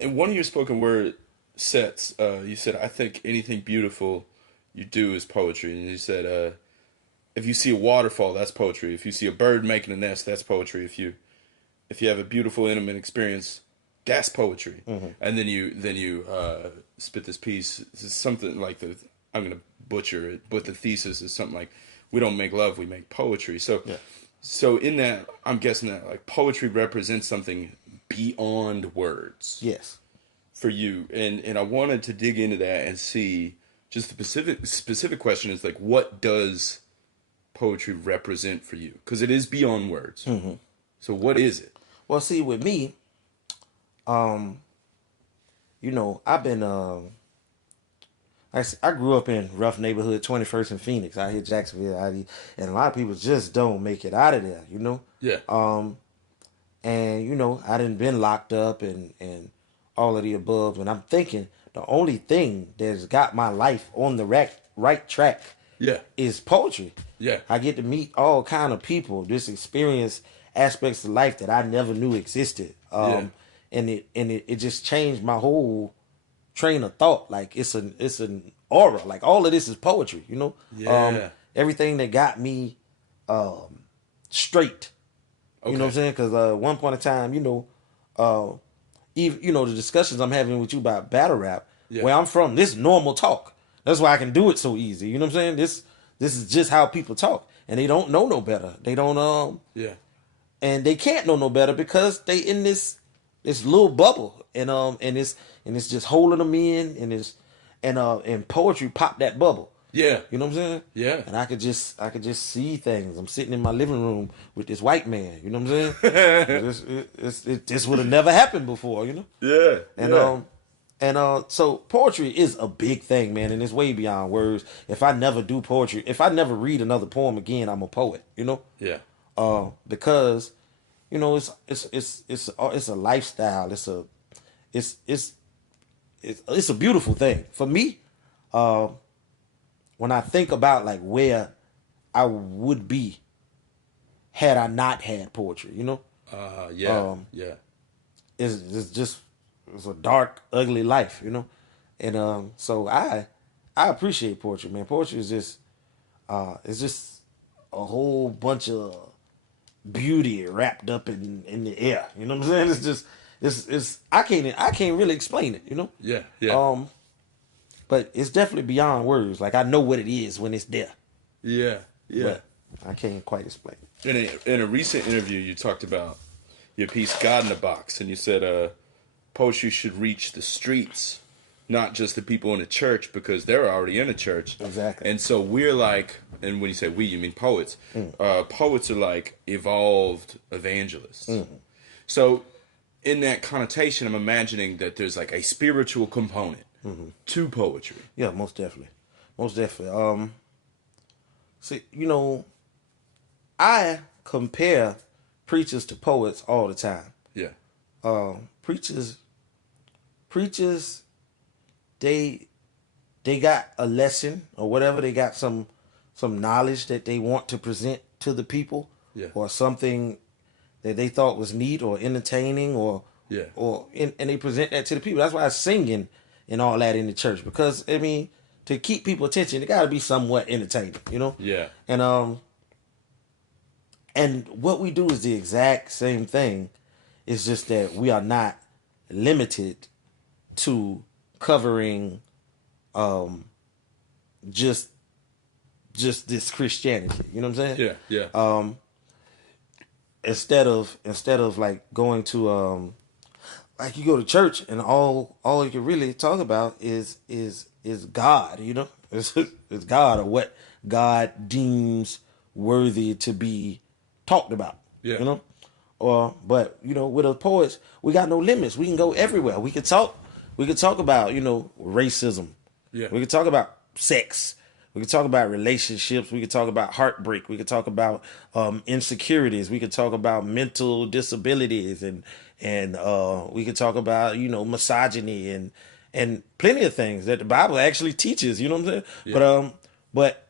In one of your spoken word sets, you said, "I think anything beautiful you do is poetry." And you said, "If you see a waterfall, that's poetry. If you see a bird making a nest, that's poetry. If you have a beautiful, intimate experience, that's poetry." And then you spit this piece. This is something like I'm gonna butcher it, but the thesis is something like, "We don't make love, we make poetry." So in that, I'm guessing that like poetry represents something beyond words. Yes. For you. And I wanted to dig into that and see just the specific question is like, what does poetry represent for you? Because it is beyond words. So what is it? Well, see, with me, you know, I've been I grew up in rough neighborhood, 21st and Phoenix, out here Jacksonville, and a lot of people just don't make it out of there, you know? Yeah. And, you know, I done been locked up and all of the above. And I'm thinking the only thing that's got my life on the right track is poetry. Yeah. I get to meet all kind of people, just experience aspects of life that I never knew existed. And it just changed my whole train of thought. Like it's an aura. Like all of this is poetry, you know? Yeah. Everything that got me straight. You know what I'm saying? Because one point in time, you know, even you know the discussions I'm having with you about battle rap, where I'm from, this is normal talk. That's why I can do it so easy. You know what I'm saying? This is just how people talk, and they don't know no better. They don't and they can't know no better because they in this little bubble, and it's just holding them in, and poetry popped that bubble. Yeah. You know what I'm saying? Yeah. And I could just see things. I'm sitting in my living room with this white man. You know what I'm saying? This would have never happened before, you know? Yeah. And so poetry is a big thing, man, and it's way beyond words. If I never do poetry, if I never read another poem again, I'm a poet, you know? Yeah. Because, you know, it's a lifestyle. It's a beautiful thing. For me, when I think about like where I would be had I not had poetry. You know, Yeah. it's a dark, ugly life. You know, and so I appreciate poetry, man. Poetry is just it's just a whole bunch of beauty wrapped up in the air. You know what I'm saying? It's just it's I can't really explain it. You know. Yeah. Yeah. But it's definitely beyond words. Like I know what it is when it's there, Yeah. Yeah. but I can't quite explain it. In a recent interview, you talked about your piece "God in a Box," and you said poetry should reach the streets, not just the people in the church, because they're already in the church. Exactly. And so we're like, and when you say we, you mean poets. Poets are like evolved evangelists. So in that connotation, I'm imagining that there's like a spiritual component to poetry. Yeah, most definitely, most definitely. See, you know, I compare preachers to poets all the time. Yeah. Preachers, they got a lesson or whatever. They got some knowledge that they want to present to the people, Yeah. or something that they thought was neat or entertaining, Yeah. and they present that to the people. That's why singing and all that in the church, because I mean, to keep people attention, it got to be somewhat entertaining, you know. Yeah. And what we do is the exact same thing. It's just that we are not limited to covering just this Christianity. You know what I'm saying? Yeah. Yeah. Instead of like going to like you go to church and all you can really talk about is God, you know? It's God, or what God deems worthy to be talked about. Yeah. You know? But you know, with the poets, we got no limits. We can go everywhere. We could talk about, you know, racism. Yeah. We could talk about sex. We could talk about relationships. We could talk about heartbreak. We could talk about insecurities. We could talk about mental disabilities, and we could talk about, you know, misogyny and plenty of things that the Bible actually teaches. You know what I'm saying? Yeah. But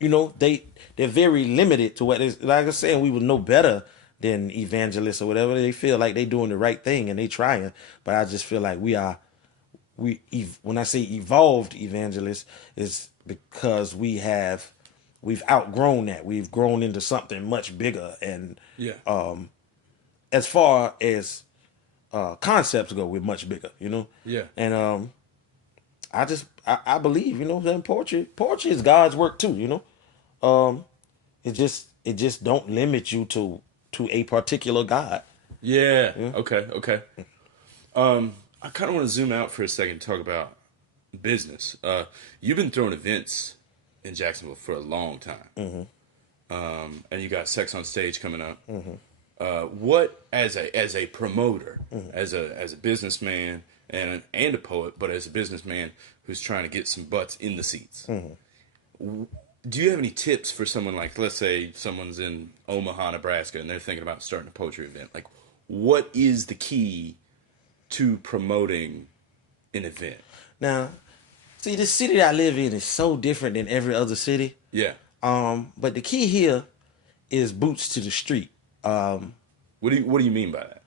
you know, they're very limited to what is, like I said, we would know better than evangelists or whatever. They feel like they doing the right thing and they trying, but I just feel like when I say evolved evangelists, is because we've outgrown that. We've grown into something much bigger, and as far as concepts go, we're much bigger, you know. Yeah. And I believe, you know, that poetry is God's work too, you know. It just don't limit you to a particular God. Yeah. Okay. I kind of want to zoom out for a second and talk about business. You've been throwing events in Jacksonville for a long time, and you got Sex on Stage coming up. What, as a promoter, as a businessman and a poet, but as a businessman who's trying to get some butts in the seats, do you have any tips for someone, like, let's say someone's in Omaha, Nebraska, and they're thinking about starting a poetry event? Like, what is the key to promoting an event? Now, see, the city that I live in is so different than every other city. Yeah. But the key here is boots to the street. What do you mean by that?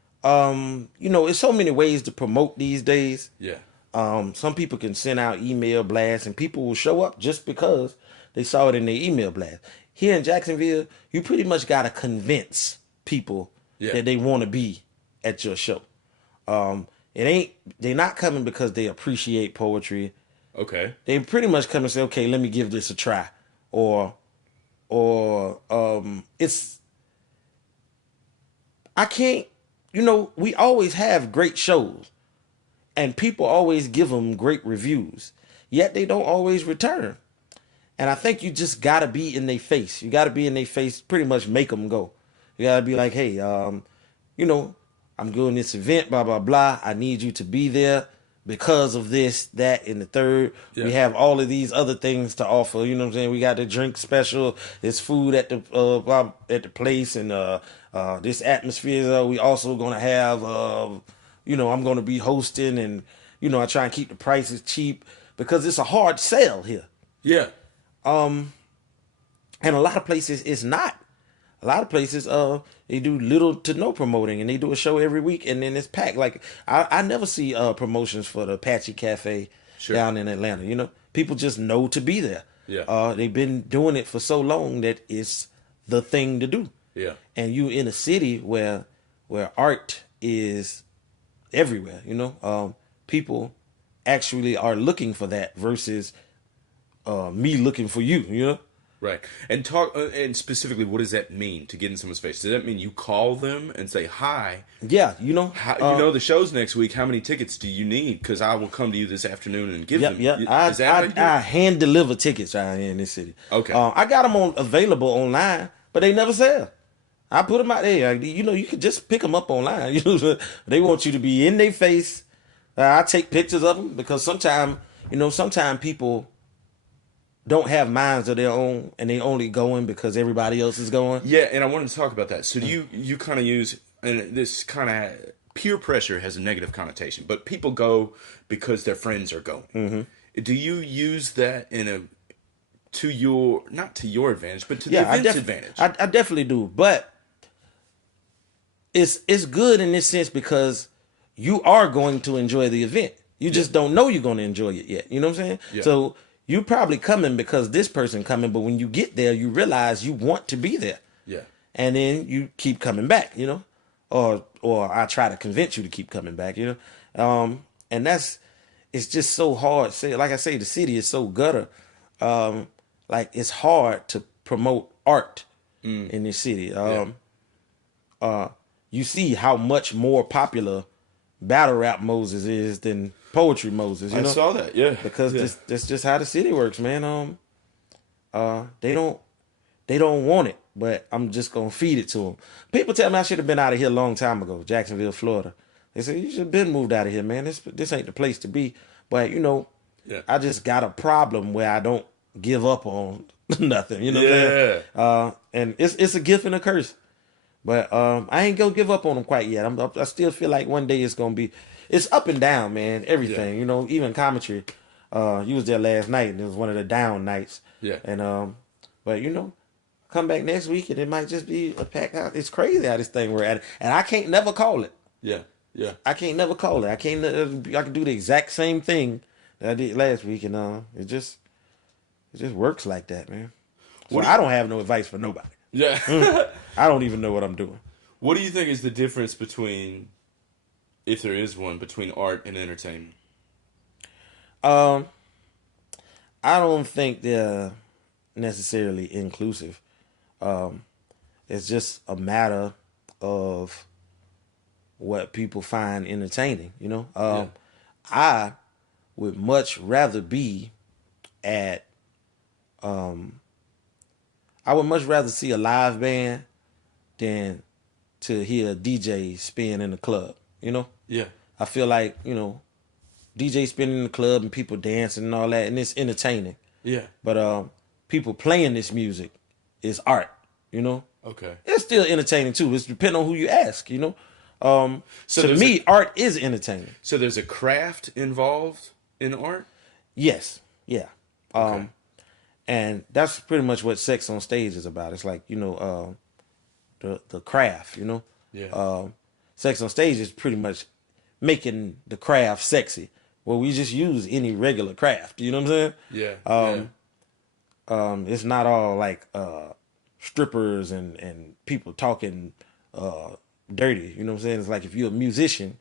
You know, it's so many ways to promote these days. Yeah. Some people can send out email blasts, and people will show up just because they saw it in their email blast. Here in Jacksonville, you pretty much got to convince people that they want to be at your show. They're not coming because they appreciate poetry. Okay. They pretty much come and say, okay, let me give this a try. I can't, you know, we always have great shows and people always give them great reviews, yet they don't always return. And I think you just got to be in their face. You got to be in their face, pretty much make them go. You got to be like, hey, you know, I'm doing this event, blah, blah, blah. I need you to be there because of this, that, and the third. Yeah. We have all of these other things to offer. You know what I'm saying? We got the drink special. There's food at the place, and this atmosphere. We also going to have, you know, I'm going to be hosting, and, you know, I try and keep the prices cheap because it's a hard sell here. Yeah. And a lot of places it's not. A lot of places, they do little to no promoting, and they do a show every week, and then it's packed. Like I never see promotions for the Apache Cafe Sure. down in Atlanta. You know, people just know to be there. Yeah. They've been doing it for so long that it's the thing to do. Yeah. And you in a city where art is everywhere. You know, people actually are looking for that versus me looking for you. You know. Right. And talk and specifically, what does that mean to get in someone's face? Does that mean you call them and say, "Hi, Yeah, you know, the show's next week. How many tickets do you need? Because I will come to you this afternoon and give them." Yep. Is that how you do it? I hand deliver tickets out here in this city. Okay. I got them available online, but they never sell. I put them out there. You know, you can just pick them up online. You know, they want you to be in their face. I take pictures of them because sometimes people don't have minds of their own, and they only going because everybody else is going. Yeah, and I wanted to talk about that. So do you kind of use, and this kind of peer pressure has a negative connotation, but people go because their friends are going. Mm-hmm. Do you use that not to your advantage, but to the event's advantage? I definitely do, but it's good in this sense because you are going to enjoy the event. You just don't know you're going to enjoy it yet. You know what I'm saying? Yeah. So you probably coming because this person coming, but when you get there, you realize you want to be there. Yeah. And then you keep coming back, you know, or I try to convince you to keep coming back, you know. And it's just so hard. Like I say, the city is so gutter. Like it's hard to promote art in this city. You see how much more popular battle rap Moses is than poetry Moses. You know? I saw that, yeah. Because that's just how the city works, man. They don't want it, but I'm just gonna feed it to them. People tell me I should have been out of here a long time ago, Jacksonville, Florida. They say you should have been moved out of here, man. This ain't the place to be. But you know, I just got a problem where I don't give up on nothing. You know what I'm saying? And it's a gift and a curse. But I ain't gonna give up on them quite yet. I still feel like one day it's gonna be. It's up and down, man. Everything, you know. Even commentary. You was there last night, and it was one of the down nights. Yeah. And but you know, come back next week, and it might just be a packed house. It's crazy how this thing we're at, and I can't never call it. Yeah. Yeah. I can't never call it. I can do the exact same thing that I did last week, and it just works like that, man. So I don't have no advice for nobody. Yeah. I don't even know what I'm doing. What do you think is the difference between, if there is one, between art and entertainment? I don't think they're necessarily inclusive. It's just a matter of what people find entertaining, you know? I would much rather be at, I would much rather see a live band than to hear a DJ spin in the club, you know? Yeah. I feel like, you know, DJ spinning in the club and people dancing and all that, and it's entertaining. Yeah. But people playing this music is art, you know? Okay. It's still entertaining too. It's depending on who you ask, you know? So to me, art is entertaining. So there's a craft involved in art? Yes. Yeah. Okay. And that's pretty much what Sex on Stage is about. It's like, you know, the craft, you know? Yeah. Sex on Stage is pretty much making the craft sexy. Well, we just use any regular craft, you know what I'm saying? Yeah. It's not all like strippers and people talking dirty, you know what I'm saying? It's like if you're a musician,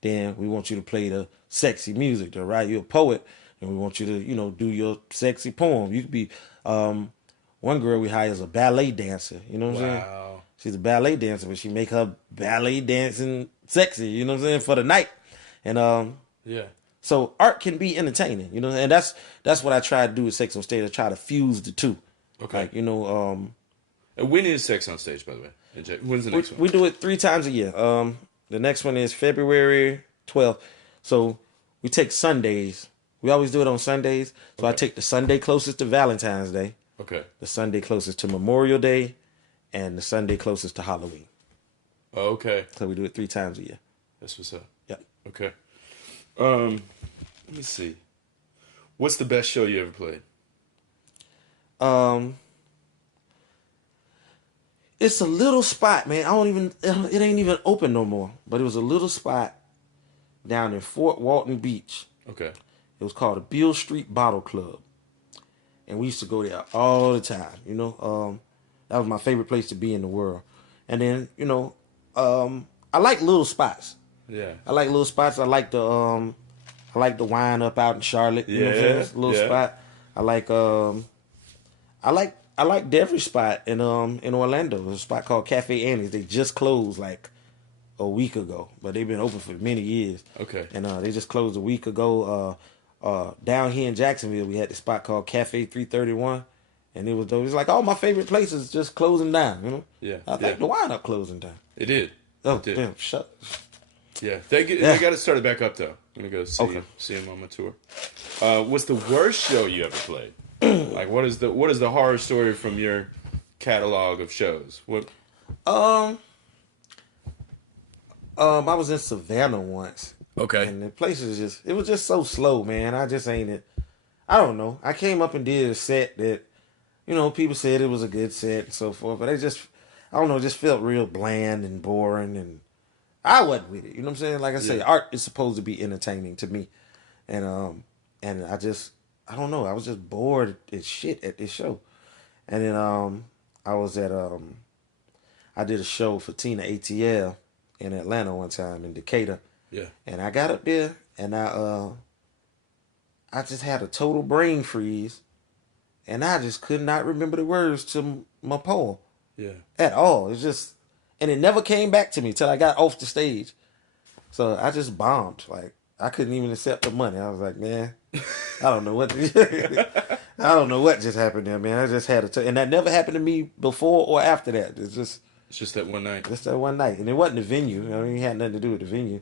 then we want you to play the sexy music, right? You're a poet, and we want you to, you know, do your sexy poem. You could be, one girl we hire is a ballet dancer, you know what I'm saying? Wow. She's a ballet dancer, but she make her ballet dancing sexy, you know what I'm saying, for the night. And Yeah. so art can be entertaining, you know, and that's what I try to do with Sex on Stage. I try to fuse the two. Okay. Like, you know, And when is Sex on Stage, by the way? When's the next one? we do it 3 times a year. The next one is February 12th. So we take Sundays. We always do it on Sundays. So I take the Sunday closest to Valentine's Day, Okay. the Sunday closest to Memorial Day, and the Sunday closest to Halloween. Okay. So we do it 3 times a year. That's what's up. Yeah. Okay. Let me see. What's the best show you ever played? It's a little spot, man. I don't even. It ain't even open no more. But it was a little spot down in Fort Walton Beach. Okay. It was called the Beale Street Bottle Club, and we used to go there all the time. That was my favorite place to be in the world. And then I like little spots. Yeah. I like little spots. I like the wine up out in Charlotte. You know what I'm saying? It's a little spot. I like Devery spot in Orlando. There's a spot called Cafe Annie's. They just closed like a week ago, but they've been open for many years. Okay. And they just closed a week ago. Down here in Jacksonville, we had this spot called Cafe 331, and it was dope. It's like all my favorite places just closing down. Yeah. I think the wine up closing down. It did. Oh, it did. damn! Shut. Yeah, they got it started back up though. I'm gonna go see him on my tour. What's the worst show you ever played? Like, what is the horror story from your catalog of shows? What? I was in Savannah once. Okay. And the place was just so slow, man. I just ain't it. I don't know. I came up and did a set that, people said it was a good set and so forth, but I don't know, it just felt real bland and boring, and I wasn't with it. You know what I'm saying? Like I say, art is supposed to be entertaining to me, and I don't know. I was just bored as shit at this show, and then I was at I did a show for Tina ATL in Atlanta one time in Decatur. Yeah. And I got up there and I just had a total brain freeze, and I just could not remember the words to my poem. Yeah. At all. And it never came back to me till I got off the stage. So I just bombed. Like, I couldn't even accept the money. I was like, man, I don't know what I don't know what just happened there, man. I just had and that never happened to me before or after that. It's just that one night. Just that one night. And it wasn't the venue. I mean, it had nothing to do with the venue.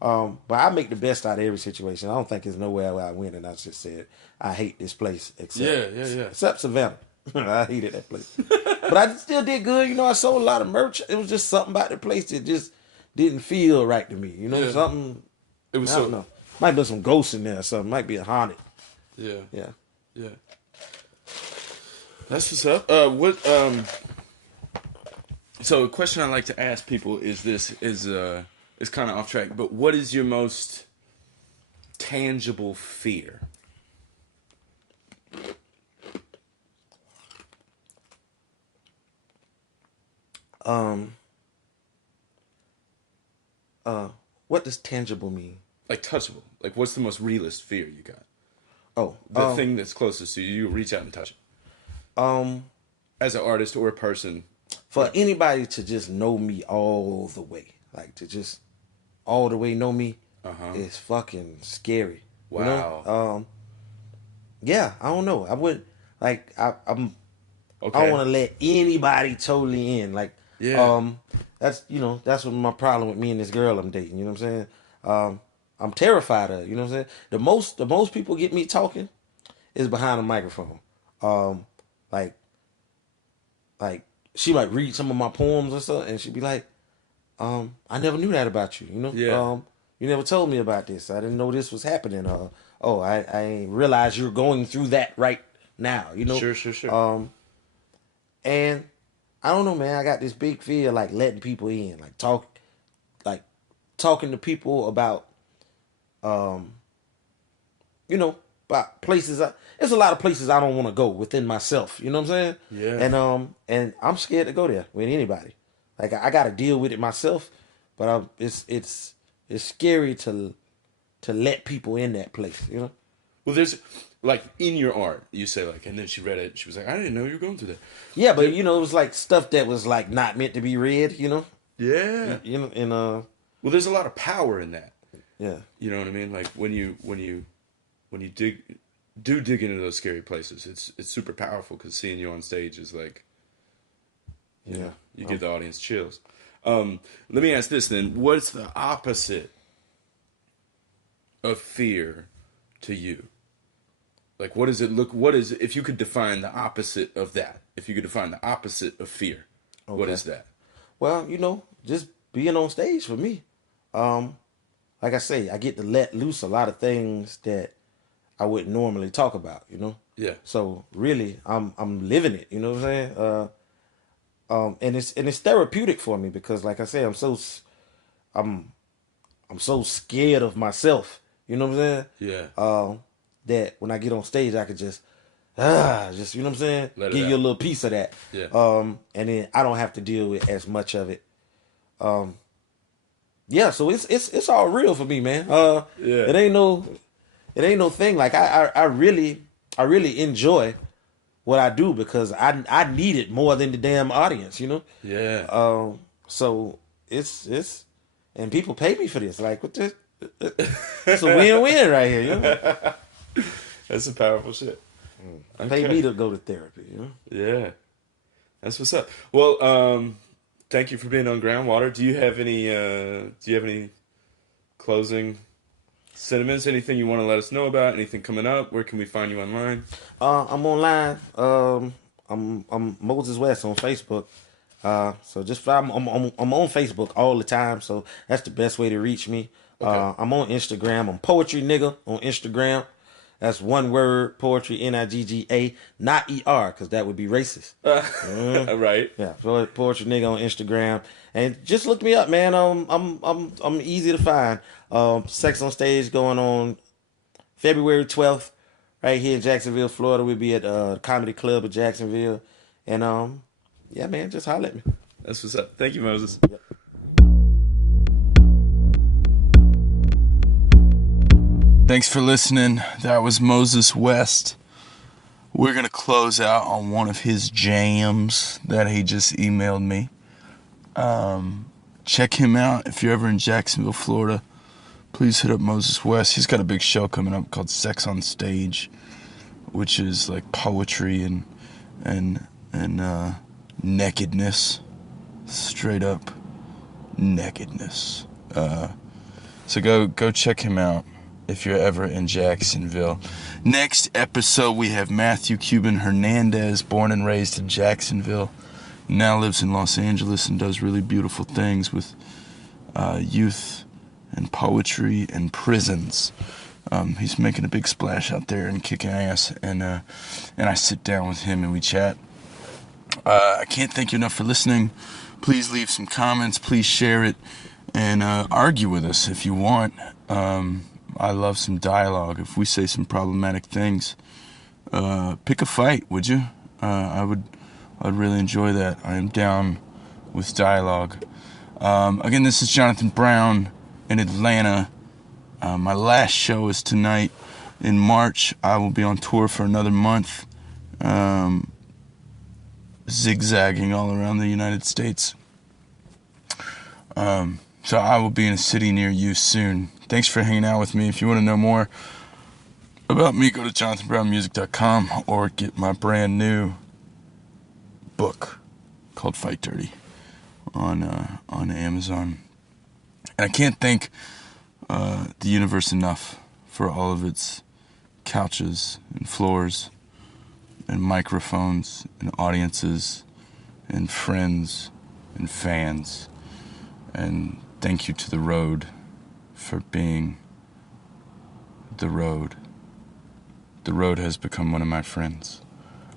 But I make the best out of every situation. I don't think there's nowhere where I went and I just said, I hate this place. Except Savannah. I hated that place. But I still did good. I sold a lot of merch. It was just something about the place that just didn't feel right to me. Something. It was I don't know. Might be some ghosts in there or something. Might be a haunted. Yeah. Yeah. Yeah. That's what's up. So a question I like to ask people is kind of off track, but what is your most tangible fear? What does tangible mean? Like touchable. Like, what's the most realist fear you got? Oh, the thing that's closest to you. You reach out and touch it. As an artist or a person. For anybody to just know me all the way, like to just all the way know me, is fucking scary. Wow. Yeah, I don't know. I would like. I'm. Okay. I don't want to let anybody totally in. Like. Yeah. That's that's what my problem with me and this girl I'm dating. You know what I'm saying? I'm terrified of. You know what I'm saying? The most people get me talking is behind a microphone. Like she might read some of my poems or something, and she'd be like, I never knew that about you. Yeah. You never told me about this. I didn't know this was happening. I ain't realize you're going through that right now. Sure. And I don't know, man. I got this big fear, like letting people in, like talking to people about, about places. There's a lot of places I don't want to go within myself. You know what I'm saying? Yeah. And I'm scared to go there with anybody. Like I got to deal with it myself, but it's scary to let people in that place. Well, there's like in your art, you say like, and then she read it. She was like, I didn't know you were going through that. Yeah, but it was like stuff that was like not meant to be read. Yeah. Well, there's a lot of power in that. Yeah. You know what I mean? Like when you dig into those scary places, it's super powerful because seeing you on stage is like, you give the audience chills. Let me ask this then: what's the opposite of fear to you? Like, what does it look? If you could define the opposite of that? If you could define the opposite of fear, what is that? Well, just being on stage for me. Like I say, I get to let loose a lot of things that I wouldn't normally talk about. Yeah. So really, I'm living it. You know what I'm saying? And it's therapeutic for me because, like I say, I'm I'm so scared of myself. You know what I'm saying? Yeah. That when I get on stage, I could just you know what I'm saying, Let it give you a out. little piece of that. Yeah. And then I don't have to deal with as much of it. Yeah, so it's all real for me, man. Yeah. It ain't no thing. Like I really enjoy what I do because I need it more than the damn audience, you know. Yeah. So it's and people pay me for this. Like what this? It's a win-win right here, you know. That's some powerful shit. Pay Okay. me to go to therapy, you know. Yeah. That's what's up. Well, thank you for being on Groundwater. Do you have any closing sentiments? Anything you want to let us know about? Anything coming up? Where can we find you online? I'm online. I'm Moses West on Facebook. So just I'm on Facebook all the time. So that's the best way to reach me. Okay. I'm on Instagram. I'm Poetry Nigga on Instagram. That's one word, poetry, Nigga, not ER, because that would be racist. Right. Yeah, Poetry Nigga on Instagram, and just look me up, man. I'm easy to find. Sex on Stage going on February 12th, right here in Jacksonville, Florida. We'll be at Comedy Club of Jacksonville, and yeah, man, just holler at me. That's what's up. Thank you, Moses. Thanks for listening. That was Moses West. We're going to close out on one of his jams that he just emailed me. Check him out if you're ever in Jacksonville, Florida. Please hit up Moses West. He's got a big show coming up called Sex on Stage, which is like poetry and nakedness. Straight up nakedness. So go check him out if you're ever in Jacksonville. Next episode, we have Matthew Cuban Hernandez, born and raised in Jacksonville, now lives in Los Angeles and does really beautiful things with youth and poetry and prisons. He's making a big splash out there and kicking ass, and I sit down with him and we chat. I can't thank you enough for listening. Please leave some comments, please share it, and argue with us if you want. I love some dialogue. If we say some problematic things, pick a fight, would you? I'd really enjoy that. I am down with dialogue. Again, this is Jonathan Brown in Atlanta. My last show is tonight. In March, I will be on tour for another month, zigzagging all around the United States. So I will be in a city near you soon. Thanks for hanging out with me. If you want to know more about me, go to jonathanbrownmusic.com or get my brand new book called Fight Dirty on Amazon. And I can't thank the universe enough for all of its couches and floors and microphones and audiences and friends and fans. And thank you to the road for being the road. The road has become one of my friends.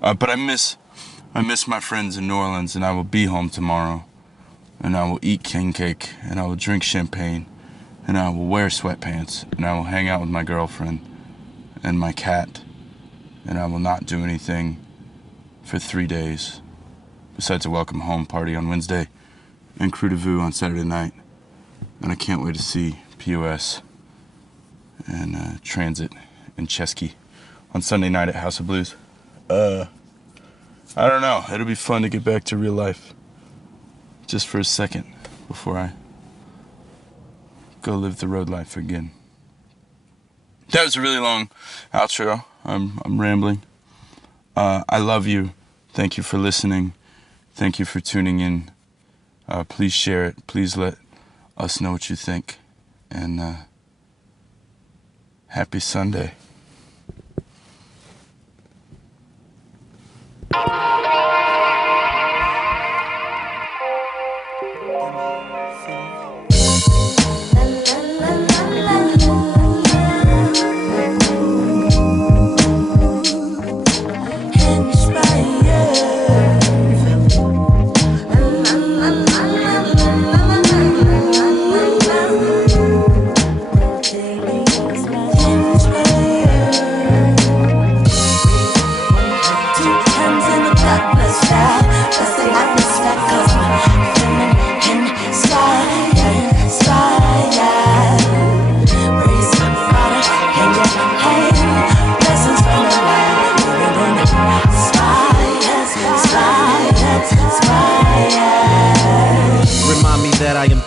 But I miss my friends in New Orleans, and I will be home tomorrow. And I will eat king cake, and I will drink champagne, and I will wear sweatpants, and I will hang out with my girlfriend and my cat, and I will not do anything for 3 days, besides a welcome home party on Wednesday and Crew de Vue on Saturday night. And I can't wait to see POS and Transit and Chesky on Sunday night at House of Blues. I don't know. It'll be fun to get back to real life. Just for a second before I go live the road life again. That was a really long outro. I'm rambling. I love you. Thank you for listening. Thank you for tuning in. Please share it. Please let us know what you think. And happy Sunday.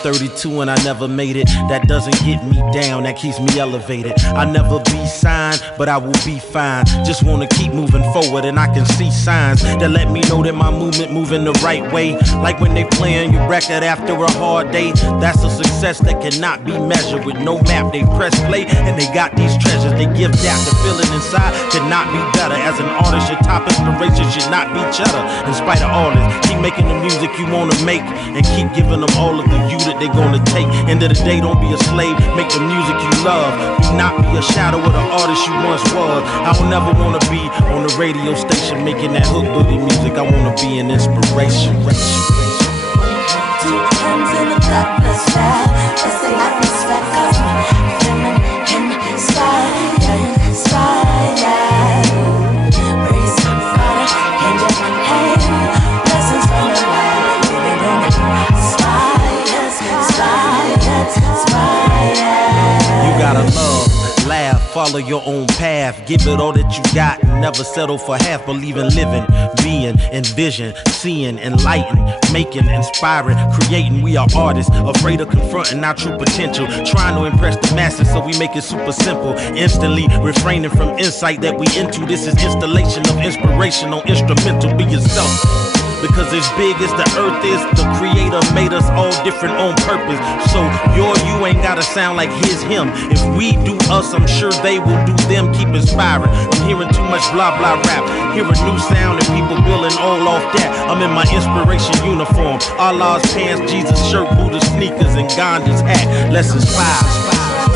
32 and I never made it. That doesn't get me down, that keeps me elevated. I never be signed, but I will be fine. Just wanna keep moving forward and I can see signs that let me know that my movement moving the right way. Like when they playing your record after a hard day. That's a success that cannot be measured with no map. They press play and they got these treasures. They give that. The feeling inside cannot be better. As an artist, your top inspiration should not be cheddar. In spite of all this, keep making the music you wanna make and keep giving them all of the you that they gonna take. End of the day, don't be a slave. Make the music you love. Do not be a shadow of the artist you once was. I will never wanna be on the radio station making that hook boogie music. I wanna be an inspiration. Two hands in a cup, let's fly. Let's say I respect us. Feminine inspired, inspired. Raise some fire, hand in my hand. Lessons from the light, living in inspired, inspired, inspired. You gotta love, laugh, follow your own path. Give it all that you got, never settle for half. Believe in living, being, envision, seeing, enlighten, making, inspiring, creating. We are artists, afraid of confronting our true potential. Trying to impress the masses, so we make it super simple. Instantly refraining from insight that we into. This is installation of inspirational instrumental. Be yourself. Because as big as the earth is, the creator made us all different on purpose. So you ain't gotta sound like him. If we do us, I'm sure they will do them. Keep inspiring. I'm hearing too much blah blah rap. Hear a new sound and people building all off that. I'm in my inspiration uniform. Allah's pants, Jesus shirt, Buddha sneakers, and Gandhi's hat. Lessons 5.